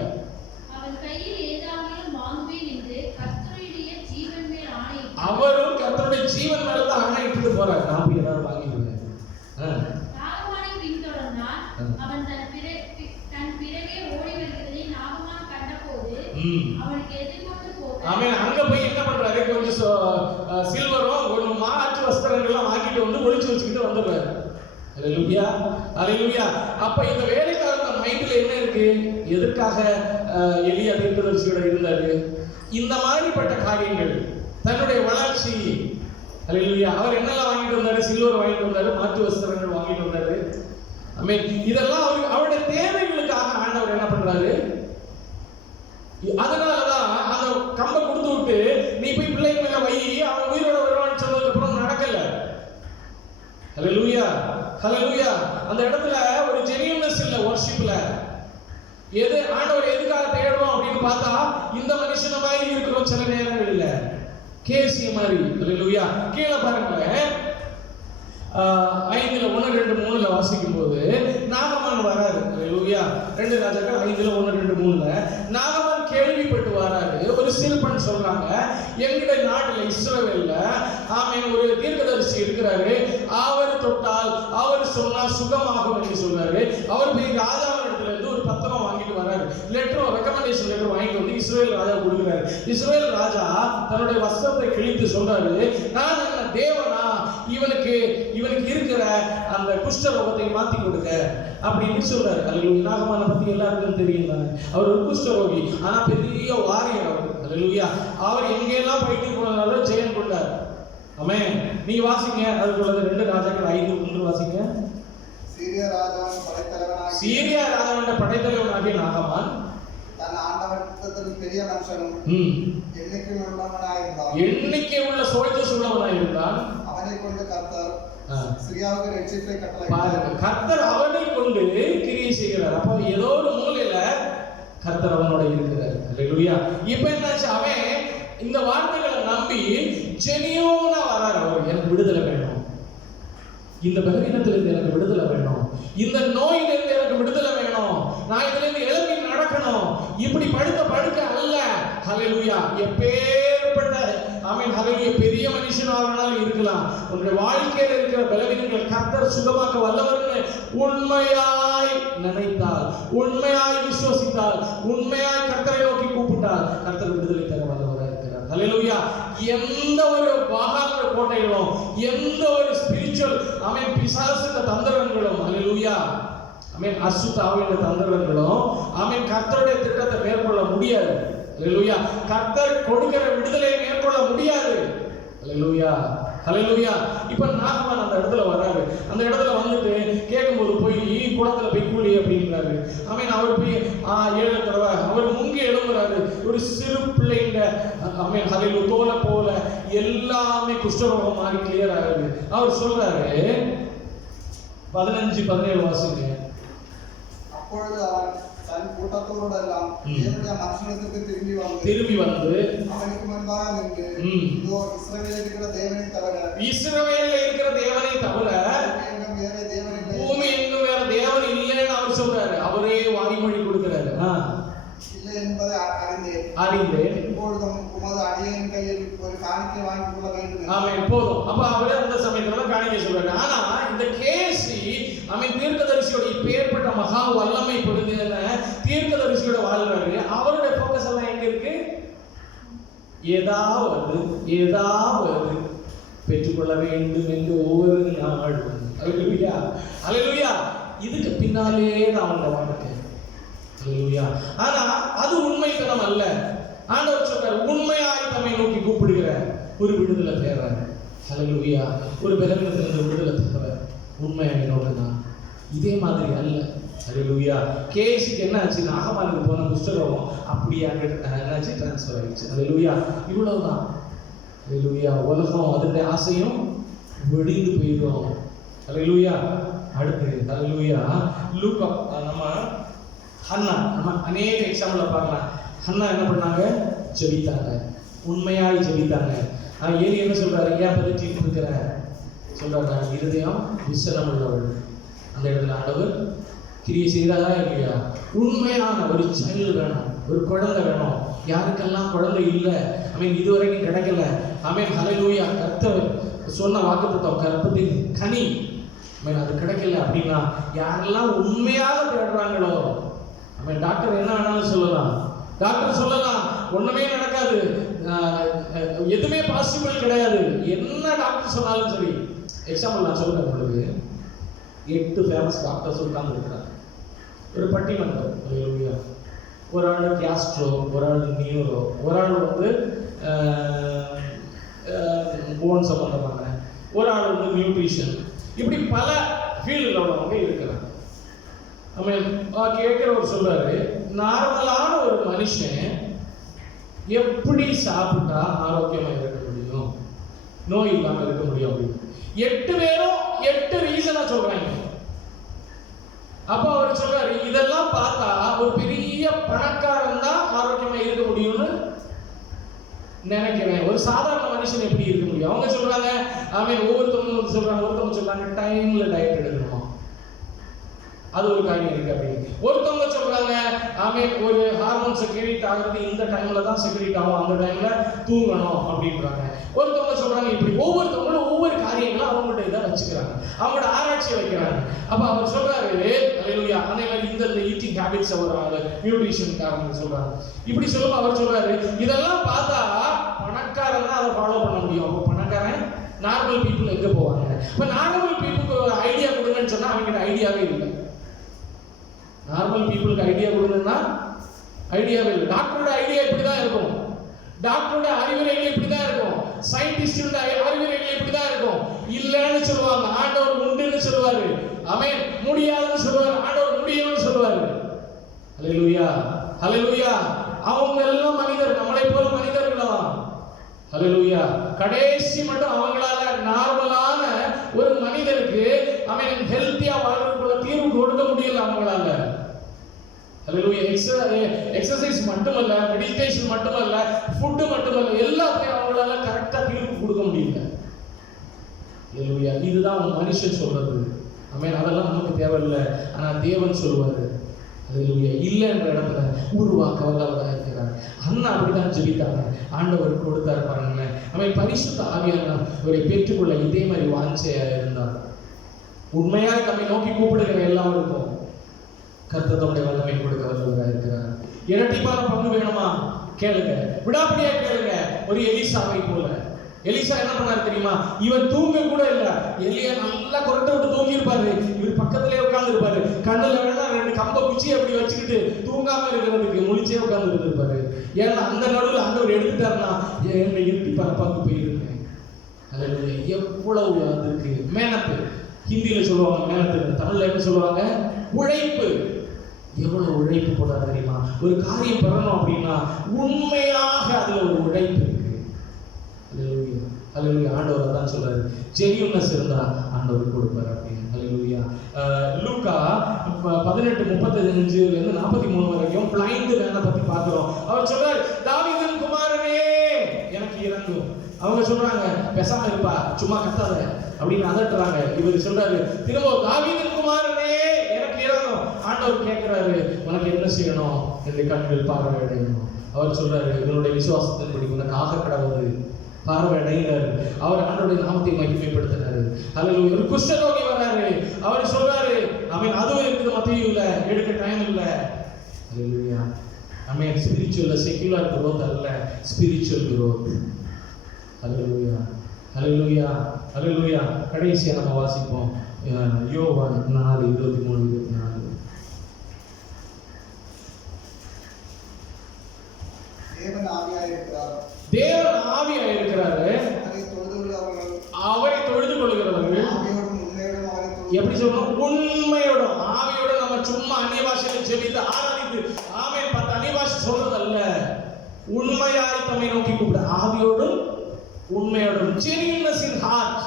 அவன் கையில் ஏதாவது வாங்குவேன் என்று கர்த்தருடைய ஜீவன் மேல் ஆணையிட்டார். அவரும் கர்த்தருடைய ஜீவன் மேல தான் ஆணையிட்டு போறாரு. நான் போய் ஏதாவது வாங்கிடுவேன். நாகமானை பின்தொடர்ந்தான். அவன் தன் பிறகே ஓடி வருகிறதை நாகமான் கண்டபோது அவனுக்கு எதிர்கொண்டு போக. ஆமென். அங்க போய் என்ன பண்றாரு, கொஞ்சம் சில்வரும் கொஞ்சம் மாற்று வஸ்திரங்கள்லாம் வாங்கிட்டு வந்து ஒளிச்சு வச்சுக்கிட்டு வந்துடுறாரு. ஹல்லேலூயா, ஹல்லேலூயா. அப்ப இந்த வேலைக்காரன் மைண்ட்ல என்ன இருக்கு, எதற்காக எலியா தீர்க்கதரிசியோட இருந்தாரு? இந்த மாதிரிப்பட்ட காரியங்கள், தன்னுடைய வளர்ச்சி. ஹல்லேலூயா. அவர் என்னெல்லாம் வாங்கிட்டு வந்தாரு? சில்வர் வாங்கிட்டு வந்தாரு, மாற்று வஸ்திரங்கள் வாங்கிட்டு வந்தாரு. ஆமென். இதெல்லாம் அவருடைய தேவைகளுக்காக ஆண்டவர் என்ன பண்றாரு? அதனாலதான் அந்த கம்பை கொடுத்து விட்டு நீ போய் பிள்ளைங்க மேல வை, அவன் உயிரோட வருவான்னு சொன்னதுக்கு அப்புறம் நடக்கல. ஹல்லேலூயா, ஹல்லேலூயா. அந்த இடத்துல ஒரு ஜெனியூனஸ் இல்ல வொர்ஷிப்ல. எது ஆண்டவர் எதுக்காக தேடுறோம் அப்படின்னு பார்த்தா, இந்த மனுஷன மாதிரி இருக்கிறோம் சில நேரங்கள் இல்ல, கேசி மாதிரி. ஹல்லேலூயா. கீழே பாருங்களேன், 5:1-2-3 வாசிக்கும் போது நாகமான் வராரு. ஹல்லேலூயா. 2 ராஜாக்கள் 5:1-2-3 நாகமான் கேள்விப்பட்டு வராரு. ஒரு சிறுபன் சொல்றாங்க, எங்களுடைய நாட்டுல இஸ்ரவேல்ல ஆமென் ஒரு தீர்க்கதரிசி இருக்கிறாரு, அவர் தொட்டால் அவர் சொன்னா சுகமாகும் என்று சொல்றாரு. அவர் போய் ராஜாவிடத்துல இருந்து ஒரு பத்திரம் வாங்கிட்டு வராரு, லெட்டர், ரெக்கமெண்டேஷன் லெட்டர் வாங்கிட்டு வந்து இஸ்ரவேல் ராஜா கொடுக்குறாரு. இஸ்ரவேல் ராஜா தன்னுடைய வஸ்திரத்தை கிழித்து சொல்றாரு, நான் என்ன தேவனா, இவனுக்கு இருக்கிற அந்த குஷ்டரோகத்தை மாத்தி கொடுக்க அப்படின்னு சொல்றாரு. ஹல்லேலூயா. நாகமான பத்தி எல்லாருக்கும் தெரியும் தானே, அவர் ஒரு குஷ்டரோகி, ஆனா பெரிய வாரியர் அவர். ஹல்லேலூயா. அவர் எங்கெல்லாம் போயிட்டு போனாலும் ஜெயம் கொண்டார். ஆமென். நீங்க வாசிங்க, அதுக்குள்ள 2 ராஜாக்கள் 5:1 வாசிங்க. சீரியா ராஜாவின் படைத்தலைவனாகிய நாகமான் தன் ஆண்டவரிடத்தில் பெரிய மனுஷனும் எண்ணிக்கை உள்ள சோல்ஜர்ஸ் உள்ளவனாய் இருந்தான். அவனை கொண்டு கர்த்தர் சிரியாவுக்கு ரட்சிப்பை கட்டளை. பாருங்க, கர்த்தர் அவனை கொண்டு கிரியை செய்கிறார். அப்ப ஏதோ ஒரு மூலையில கர்த்தர் அவனோட இருக்கிறார். ஹல்லேலூயா. இப்ப என்னாச்சு, அவன் இந்த வார்த்தைகளை நம்பி ஜெனியூனா வராரு. அவர் எனக்கு விடுதலை வேணும், இந்த பலவீனத்திலிருந்து எனக்கு விடுதலை வேணும், இந்த நோயிலிருந்து எனக்கு விடுதலை வேணும், நான் இதுல இருந்து எழுப்பி நடக்கணும், இப்படி படுக்க அல்ல. ஹல்லேலூயா. எப்பேற்பட்ட ஆமென், ஹல்லேலூயா, பெரிய மனுஷனானாலும் இருக்கலாம், உங்களுடைய வாழ்க்கையில இருக்கிற பலவீனங்கள் கர்த்தர் சுகமாக்க வல்லவர்னு உண்மையாய் நினைத்தால், உண்மையாய் விசுவசித்தால், உண்மையாய் கர்த்தரை நோக்கி கூப்பிட்டால் கர்த்தர் விடுதலை தர வல்லவராக இருக்கிறார். ஹல்லேலூயா. எந்த ஒரு வாகாந்த கோட்டைகளும், எந்த ஒரு ஸ்பிரிச்சுவல் ஆமென் பிசாசுத்த தந்திரங்களும், ஹல்லேலூயா, ஆமென் அசுத்த ஆவியின் தந்திரங்களும் ஆமென் கர்த்தருடைய திட்டத்தை மேற்கொள்ள முடியாது. ஹல்லேலூயா. கர்த்தர் கொடுக்கிற விடுதலையை மேற்கொள்ள முடியாது. ஹல்லேலூயா, ஹல்லேலூயா. இப்ப நாகமான் அந்த இடத்துல வராரு. அந்த இடத்துல வந்துட்டு கேட்கும்போது போய் குளத்துல போய் கூலி அப்படின்றாரு. ஆமென். அவர் போய் 7 தடவை அவர் முங்கி எழும்புறாரு. ஒரு சிறு பிள்ளைங்க ஆமென் ஹல்லேலூயா தோலை போல எல்லாமே குஷ்டரோகம் மாறி கிளியர் ஆகுது. அவர் சொல்றாரு 15-17 வாசிங்க. அப்பொழுது அவன் தன் கூட்டத்தோடெல்லாம் தேவனுடைய மனுஷனிடத்துக்கு திரும்பி வந்து அவனுக்கு முன்பாக நின்று, இதோ இஸ்ரவேலில் இருக்கிற தேவனை தவிர பூமி எங்கும் வேற தேவன் இல்லைன்னு அவர் சொல்றாரு. அவரே வாய்மொழி கொடுக்கிறாரு. இல்லை என்பதை அறிந்தேன். இப்பொழுதும் உமது அடியேன் கையில் ஒரு காணிக்கை வாங்கிக் கொள்ள வேண்டும். ஆமென். போதும். அப்ப அவரே அந்த சமயத்துல ஏதாவது பெற்றுக்கொள்ள வேண்டும் என்று ஒவ்வொரு நாளும். அல்லேலூயா, அல்லேலூயா. இதுக்கு பின்னாலே தான் அவங்க வாழ்க்கை. அல்லேலூயா. ஆனா அது உண்மைத்தனம் அல்ல. ஆண்டவர் சொல்றார், உண்மையாய் தம்மை நோக்கி கூப்பிடுகிற ஒரு விடுதலை தேவை. அல்லேலூயா. ஒரு பலவீனத்திலிருந்து விடுதலை தேவை. உண்மையாய் நோக்கினா இதே மாதிரி அல்ல. அல்லேலூயா. கேசிக்கு என்ன ஆச்சு, நாகமானுக்கு போன புஸ்தகம் அப்படியே என்னாச்சு, டிரான்ஸ்ஃபர் ஆயிடுச்சு. அல்லேலூயா. இவ்வளவுதான். அல்லேலூயா. உலகம் அதனுடைய ஆசையும் வெடிந்து போயிடும். அல்லேலூயா. அடுத்து அல்லேலூயா, லூக்கா, நம்ம அநேக எக்ஸாம்பிள பார்க்கலாம். ஹன்னா என்ன பண்ணாங்க, ஜெபித்தாங்க, உண்மையாய் ஜெபித்தாங்க. ஏலி என்ன சொல்றாரு, ஏன் பதற்றிட்டு இருக்கிற சொல்றாரு, இருதயம் விசனம் உள்ளவள். அந்த இடத்துல ஆண்டவர் கிரியை செய்தாரா இல்லையா? உண்மையான ஒரு சைல்டு வேணும், ஒரு குழந்தை வேணும். யாருக்கெல்லாம் குழந்தை இல்லை, இதுவரைக்கும் கிடைக்கல, ஹல்லேலூயா, கர்த்தர் சொன்ன வாக்குத்தத்தம் கர்ப்பத்தின் கனி அது கிடைக்கல அப்படின்னா யாரெல்லாம் உண்மையாக தேடுறாங்களோ, டாக்டர் என்ன வேணாலும் சொல்லலாம், டாக்டர் சொல்லலாம் ஒண்ணுமே நடக்காது, எதுவுமே பாசிபிள் கிடையாது, என்ன டாக்டர் சொன்னாலும் சரி. எக்ஸாம்பிள் நான் சொல்றேன் உங்களுக்கு. 8 ஃபேமஸ் டாக்டர்ஸ் உட்கார்ந்து இருக்கிறாங்க ஒரு பட்டிமன்றம். அல்லேலூயா. ஒரு ஆள் கேஸ்ட்ரோ, ஒரு ஆள் நியூரோ, ஒரு ஆள் வந்து போன் சம்பந்தமான, ஒரு ஆள் வந்து நியூட்ரிஷன், இப்படி பல ஃபீல்டில் உள்ளவங்க இருக்கிறாங்க. கேட்கிறவர் சொல்றாரு, நார்மலான ஒரு மனுஷன் எப்படி சாப்பிட்டா ஆரோக்கியமா இருக்க முடியும், நோய் இல்லாம இருக்க முடியும் அப்படின்னு 8 பேரும் 8 ரீசனா சொல்றாங்க. அப்ப அவர் சொல்றாரு, இதெல்லாம் பார்த்தா ஒரு பெரிய பணக்காரன் தான் ஆரோக்கியமா இருக்க முடியும்னு நினைக்கிறேன். ஒரு சாதாரண மனுஷன் எப்படி இருக்க முடியும்? அவங்க சொல்றாங்க, ஒவ்வொருத்தவங்க சொல்றாங்க டைம்ல டயட் எடுக்கணுமா, அது ஒரு காரியம் இருக்கு அப்படின்னு. ஒருத்தவங்க சொல்றாங்க, ஒரு ஹார்மோன் செக்ரேட் ஆகிறது இந்த டைம்ல தான் செக்ரேட் ஆகும், அந்த டைம்ல தூங்கணும் அப்படின்றாங்க. ஒருத்தவங்க சொல்றாங்க இப்படி. ஒவ்வொருத்தவங்களும் ஒவ்வொரு காரியங்களும் அவங்கள்ட்ட இதை வச்சுக்கிறாங்க, அவங்களோட ஆராய்ச்சியை வைக்கிறாங்க. அப்ப அவர் சொல்றாரு, அல்லேலூயா, அதே மாதிரி இந்த ஈட்டிங் ஹேபிட்ஸ் அவர் நியூட்ரிஷன் காரணம் சொல்றாங்க. இப்படி சொல்லும்போது அவர் சொல்றாரு, இதெல்லாம் பார்த்தா பணக்காரன் தான் அதை ஃபாலோ பண்ண முடியும். அப்போ பணக்காரன், நார்மல் பீப்புள் எங்க போவாங்க? இப்ப நார்மல் பீப்புளுக்கு ஒரு ஐடியா கொடுங்கன்னு சொன்னா அவங்ககிட்ட ஐடியாவே இல்லை. நார்மல் பீப்புளுக்கு ஐடியா கொடுங்கன்னா ஐடியாவே இல்லை. டாக்டரோட ஐடியா இப்படிதான் இருக்கும், டாக்டரோட அறிவுரைகள் இப்படிதான் இருக்கும், சயின்டிஸ்டோட அறிவுரைகள் இப்படிதான் இருக்கும். இல்லைன்னு சொல்லுவாங்க, ஆண்டவர் உண்டுன்னு சொல்லுவாரு, முடியாதுன்னு சொல்லுவாரு, ஆண்டவர் முடியும்னு சொல்லுவாரு. அல்லேலூயா, அல்லேலூயா. அவங்க எல்லாம் மனிதர், நம்மளை போல மனிதர்களா. அல்லேலூயா. கடைசி மட்டும் அவங்களால நார்மலான ஒரு மனிதருக்கு ஹெல்த்தியா வாழ்றதுக்குள்ள தீர்வு கொடுக்க முடியல அவங்களால. அல்லேலூயா. எக்ஸசைஸ் மட்டுமல்ல, மெடிடேஷன் மட்டுமல்ல, ஃபுட் மட்டுமல்ல, எல்லாத்தையும் அவங்களால கரெக்டா தீர்வு கொடுக்க முடியல. அல்லேலூயா. இதுதான் மனுஷன் சொல்றது. அதெல்லாம் நமக்கு தேவையில்லை, ஆனா தேவன் சொல்லுவாரு. அல்லேலூயா. இல்லைன்ற இடத்துல உருவாக்க வல்லவராக இருக்கிறார். அண்ணா அப்படிதான் ஜெபித்தாங்க, ஆண்டவர் கொடுத்தாரு பாருங்களேன். பரிசுத்த ஆவியானவரை பெற்றுக்கொள்ள இதே மாதிரி வாஞ்சையா இருந்தார். உண்மையாக நம்மை நோக்கி கூப்பிடுகிற எல்லாருக்கும் கர்த்தர் தம்முடைய வல்லமை கொடுக்க வல்லவராக இருக்கிறார். இரட்டிப்பான பங்கு வேணுமா? கேளுங்க, விடாப்படியா கேளுங்க. ஒரு எலிசாவை போல. எலிசா என்ன பண்ணாரு தெரியுமா? இவர் தூங்க கூட இல்ல. எலியா நல்லா கொரட்டை விட்டு தூங்கி இருப்பாரு, இவர் பக்கத்திலே உட்கார்ந்து இருப்பாரு. கண்ணுல வேணா 2 கம்ப குச்சி அப்படி வச்சுக்கிட்டு தூங்காம இருக்கிறதுக்கு முழிச்சே உட்கார்ந்து இருப்பாரு. ஏன்னா அந்த நடுவில் ஆண்டவர் எடுத்துட்டாருன்னா என்னை இருட்டி பரப்பாக்கு போயிருக்கேன். அதுல எவ்வளவு அதுக்கு மேனத்து, ஹிந்தியில சொல்லுவாங்க மேனத்து, தமிழ்ல என்ன சொல்லுவாங்க? உழைப்பு. எவ்வளவு உழைப்பு போட்டா தெரியுமா? ஒரு காரியம் பெறணும் அப்படின்னா உண்மையாக அதுல ஒரு உழைப்பு இருக்கு. அல்லேலூயா. ஆண்டவர் தான் சொல்றாரு, ஜெனியூனஸ் இருந்தா ஆண்டவர் கொடுப்பார் அப்படின்னு. அல்லேலூயா. லூக்கா 18:35 இருந்து 43 வரைக்கும் பிளைண்ட் மேனை பத்தி பார்க்கிறோம். அவர் சொல்றாரு, தாவீதின் குமாரனே எனக்கு இறங்கும். அவங்க சொல்றாங்க, பேசாம இருப்பா, சும்மா கத்தாத அப்படின்னு அதட்டுறாங்க. இவர் சொல்றாரு, திரும்ப தாவீதின் குமாரனே எனக்கு இறங்கும். ஆண்டவர் கேட்கிறாரு, உனக்கு என்ன செய்யணும்? என்னுடைய கண்கள் பார்வையடையணும். அவர் சொல்றாரு, இவனுடைய விசுவாசத்தின்படி உனக்கு ஆக கடவுள் பார்வையடைகிறார். அவர் ஆண்டவருடைய நாமத்தை மகிமைப்படுத்தினாரு. அல்லேலூயா. ஒரு குஷ்டரோகி வராரு, அவர் சொல்றாரு, அதுவும் இருக்குது மத்தேயுல, எடுக்க டைம் இல்ல. அல்லேலூயா. ஆமென். ஸ்பிரிச்சுவல் செக்யுலர் growth அல்ல, ஸ்பிரிச்சுவல் growth. ஹalleluya, ஹalleluya, ஹalleluya. கடைசியா நம்ம வாசிப்போம் யோவான் 4:23-24. தேவன் ஆவியாய் இருக்கிறார். தேவன் ஆவியாய் இருக்கிறாரு. அவரை தொழுது கொள்கிறவர்கள் ஆவியோடும் உண்மையோடும் அவரை தொழுது. எப்படி சொல்லணும்? உண்மையோடும் ஆவியோடும். நம்ம சும்மா அந்நிய பாஷையில ஜெபித்து ஆராதித்து ஆமென் 10 அந்நிய பாஷை சொல்றதல்ல. உண்மையாய் தம்மை நோக்கி கூப்பிட ஆவியோடும் உண்மையோடும். genuineness in heart.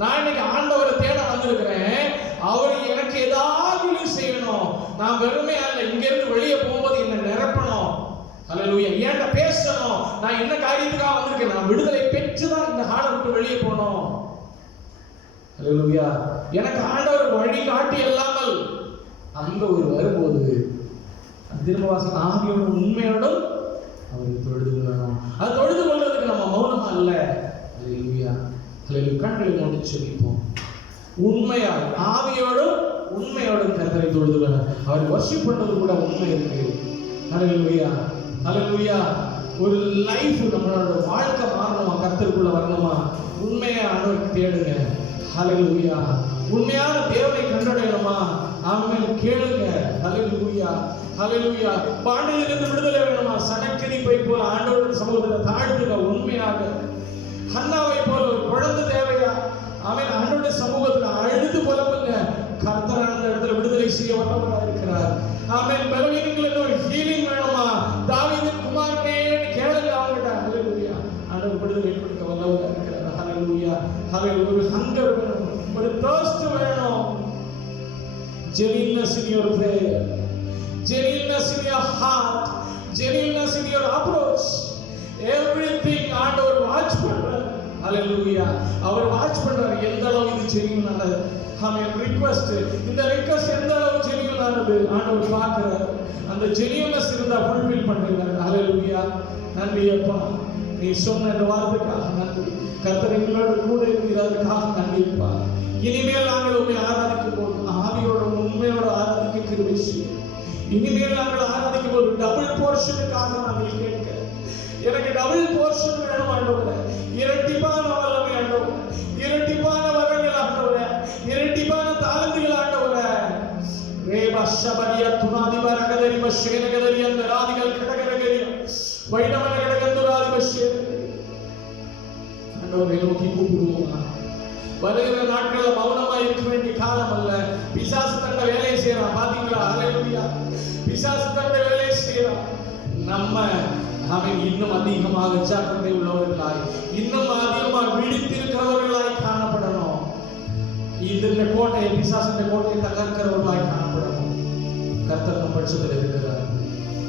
நான் இன்னைக்கு ஆண்டவரை தேட வந்திருக்கிறேன். அவர் எனக்கு ஏதாவது செய்யணும். நான் வெறுமே அல்ல, இங்க இருந்து வெளியே போகும்போது என்ன நிரப்பணும். ஹalleluya. ஏன்டா பேசணும்? நான் என்ன காரியத்துக்காக வந்திருக்கேன்? நான் விடுதலை பெற்று தான் இந்த ஹாலை விட்டு வெளியே போகணும். ஹalleluya. எனக்கு ஆண்டவர் வழி காட்டி இல்லாமல் அங்க ஒரு வரும்போது திரும்ப வாசம் ஆவியோடும் உண்மையோடும் அவரை தொழுது கொள்ளணும். அது தொழுது கொள்றதுக்கு நம்ம மௌனமா அல்ல. ஹalleluya, ஹalleluya. கண்களை மூடி ஜெபிப்போம். உண்மையா ஆவியோடும் உண்மையோடும் கர்த்தரை தொழுது கொள்ள. அவர் வர்ஷிப் பண்றது கூட உண்மை இருக்கு. ஹalleluya, ஹalleluya. ஒரு லைஃப் நம்மளோட வாழ்க்கை மாறணுமா, கர்த்தருக்குள்ள வரணுமா, உண்மையா ஆண்டவருக்கு தேடுங்க. ஹalleluya. உண்மையான தேவனை கண்டடையணுமா, ஆமென், கேளுங்க. ஹalleluya, ஹalleluya. பாண்டியிலிருந்து விடுதலை வேணுமா, சனக்கரிப்பை போல ஆண்டவருடைய சமூகத்தில் தாழ்த்துங்க. உண்மையாக ஹன்னாவை போல ஒரு குழந்தை தேவையா, ஆமென், ஆண்டவருடைய சமூகத்தில் அழுது புலம்புங்க. கர்த்தர் அந்த இடத்துல விடுதலை செய்ய வல்லவராக இருக்கிறார். ஆமென். பலவீனங்களுக்கு ஒரு ஹீலிங் வேணுமா, தாவீதின் குமாரனே கேளுங்க அவங்ககிட்ட. ஹalleluya. ஆண்டவர் விடுதலை கொடுக்க வல்லவராக இருக்கிறார். ஹalleluya, ஹalleluya. ஒரு ஹங்கர் வேணும், ஒரு thirst வேணும். genuineness in your prayer, genuineness in your heart, genuineness in your approach. Everything ஆண்டவர் வாட்ச் பண்றார். ஹalleluya. அவர் வாட்ச் பண்றார். எந்த அளவு இது ஜெனியூன் ஆனது. ஆமென். ரிக்வெஸ்ட், இந்த ரிக்வெஸ்ட் எந்த அளவு ஜெனியூன் ஆனது ஆண்டவர் பார்க்கிறார். அந்த ஜெனியூனஸ் இருந்தா ஃபுல்ஃபில் பண்ணுங்க. ஹalleluya. நன்றி அப்பா, நீ சொன்ன இந்த வார்த்தைக்காக நன்றி. கர்த்தர் எங்களோடு கூட இருக்கிறதற்காக நன்றி அப்பா. இனிமேல் நாங்கள் உண்மை ஆராதிக்கும் போது ஆவியோட உண்மையோட ஆராதிக்க கிருபை செய்யும். இனிமேல் நாங்கள் ஆராதிக்கும் போது டபுள் போர்ஷனுக்காக நாங்கள் கேட்க, எனக்கு டபுள் போர்ஷன் வேணும் ஆண்டவரே. இரட்டிப்பான வல்லமை ஆண்டவரே, இரட்டிப்பான வரங்கள் ஆண்டவரே, இரட்டிப்பான தாளந்துகள் ஆண்டவரே. ரேபா ஷபரியா துனாதி வரகதரி பஷேனகதரி அந்த ராதிகள் கடகரகரி வைடமன கடகந்துராதி பஷே. ஆண்டவரை நோக்கி கூப்பிடுவோம். வருகிற நாட்கள்ல மௌனமா இருக்க வேண்டிய காலம் அல்ல. பிசாசு தண்ட வேலையை செய்யறான், பாத்தீங்களா? ஹalleluya. பிசாசு தண்ட வேலையை செய்யறான். நம்ம அவன் இன்னும் அதிகமாக ஜாக்கிரதை உள்ளவர்களாய், இன்னும் அதிகமாக விழித்திருக்கிறவர்களாய் காணப்படணும். இந்த கோட்டையை, பிசாசின் கோட்டையை தகர்க்கிறவர்களாய் காணப்படணும். கர்த்தர் நம் பட்சத்தில் இருக்கிறார்.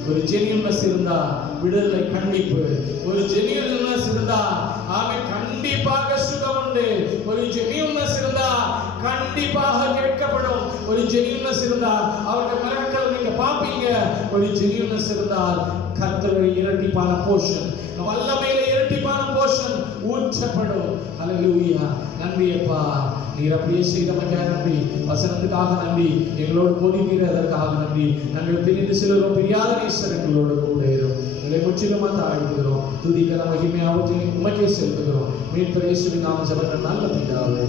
ஒரு ஜெனியூனஸ் இருந்தா விடுதலை கண்டிப்பு. ஒரு ஜெனியூனஸ் இருந்தா ஆமென் கண்டிப்பாக சுகம் உண்டு. ஒரு ஜெனியூனஸ் இருந்தா கண்டிப்பாக கேட்கப்படும். ஒரு ஜெனியூனஸ் இருந்தா அவருடைய மிராக்கிள் நீங்க பாப்பீங்க. ஒரு ஜெனியூனஸ் இருந்தால் கர்த்தருடைய இரட்டிப்பான போஷன், வல்லமையில இரட்டிப்பான போஷன் ஊற்றப்படும். ஹalleluya. நன்றி அப்பா, நீர் அப்படியே செய்தமைக்காக நன்றி. வசனத்துக்காக நன்றி. எங்களோடு பொதுவீரதற்காக நன்றி. நாங்கள் பிரிந்து செல்கிறோம், பிரியாத நேசர் எங்களோடு கூட இரும். எங்களை முற்றிலுமா தாழ்த்துகிறோம். துதிக்கிற மகிமையாவற்றையும் உமக்கே செலுத்துகிறோம். மீட்பர் இயேசுவின் நாமத்தில் நல்ல பிதாவே.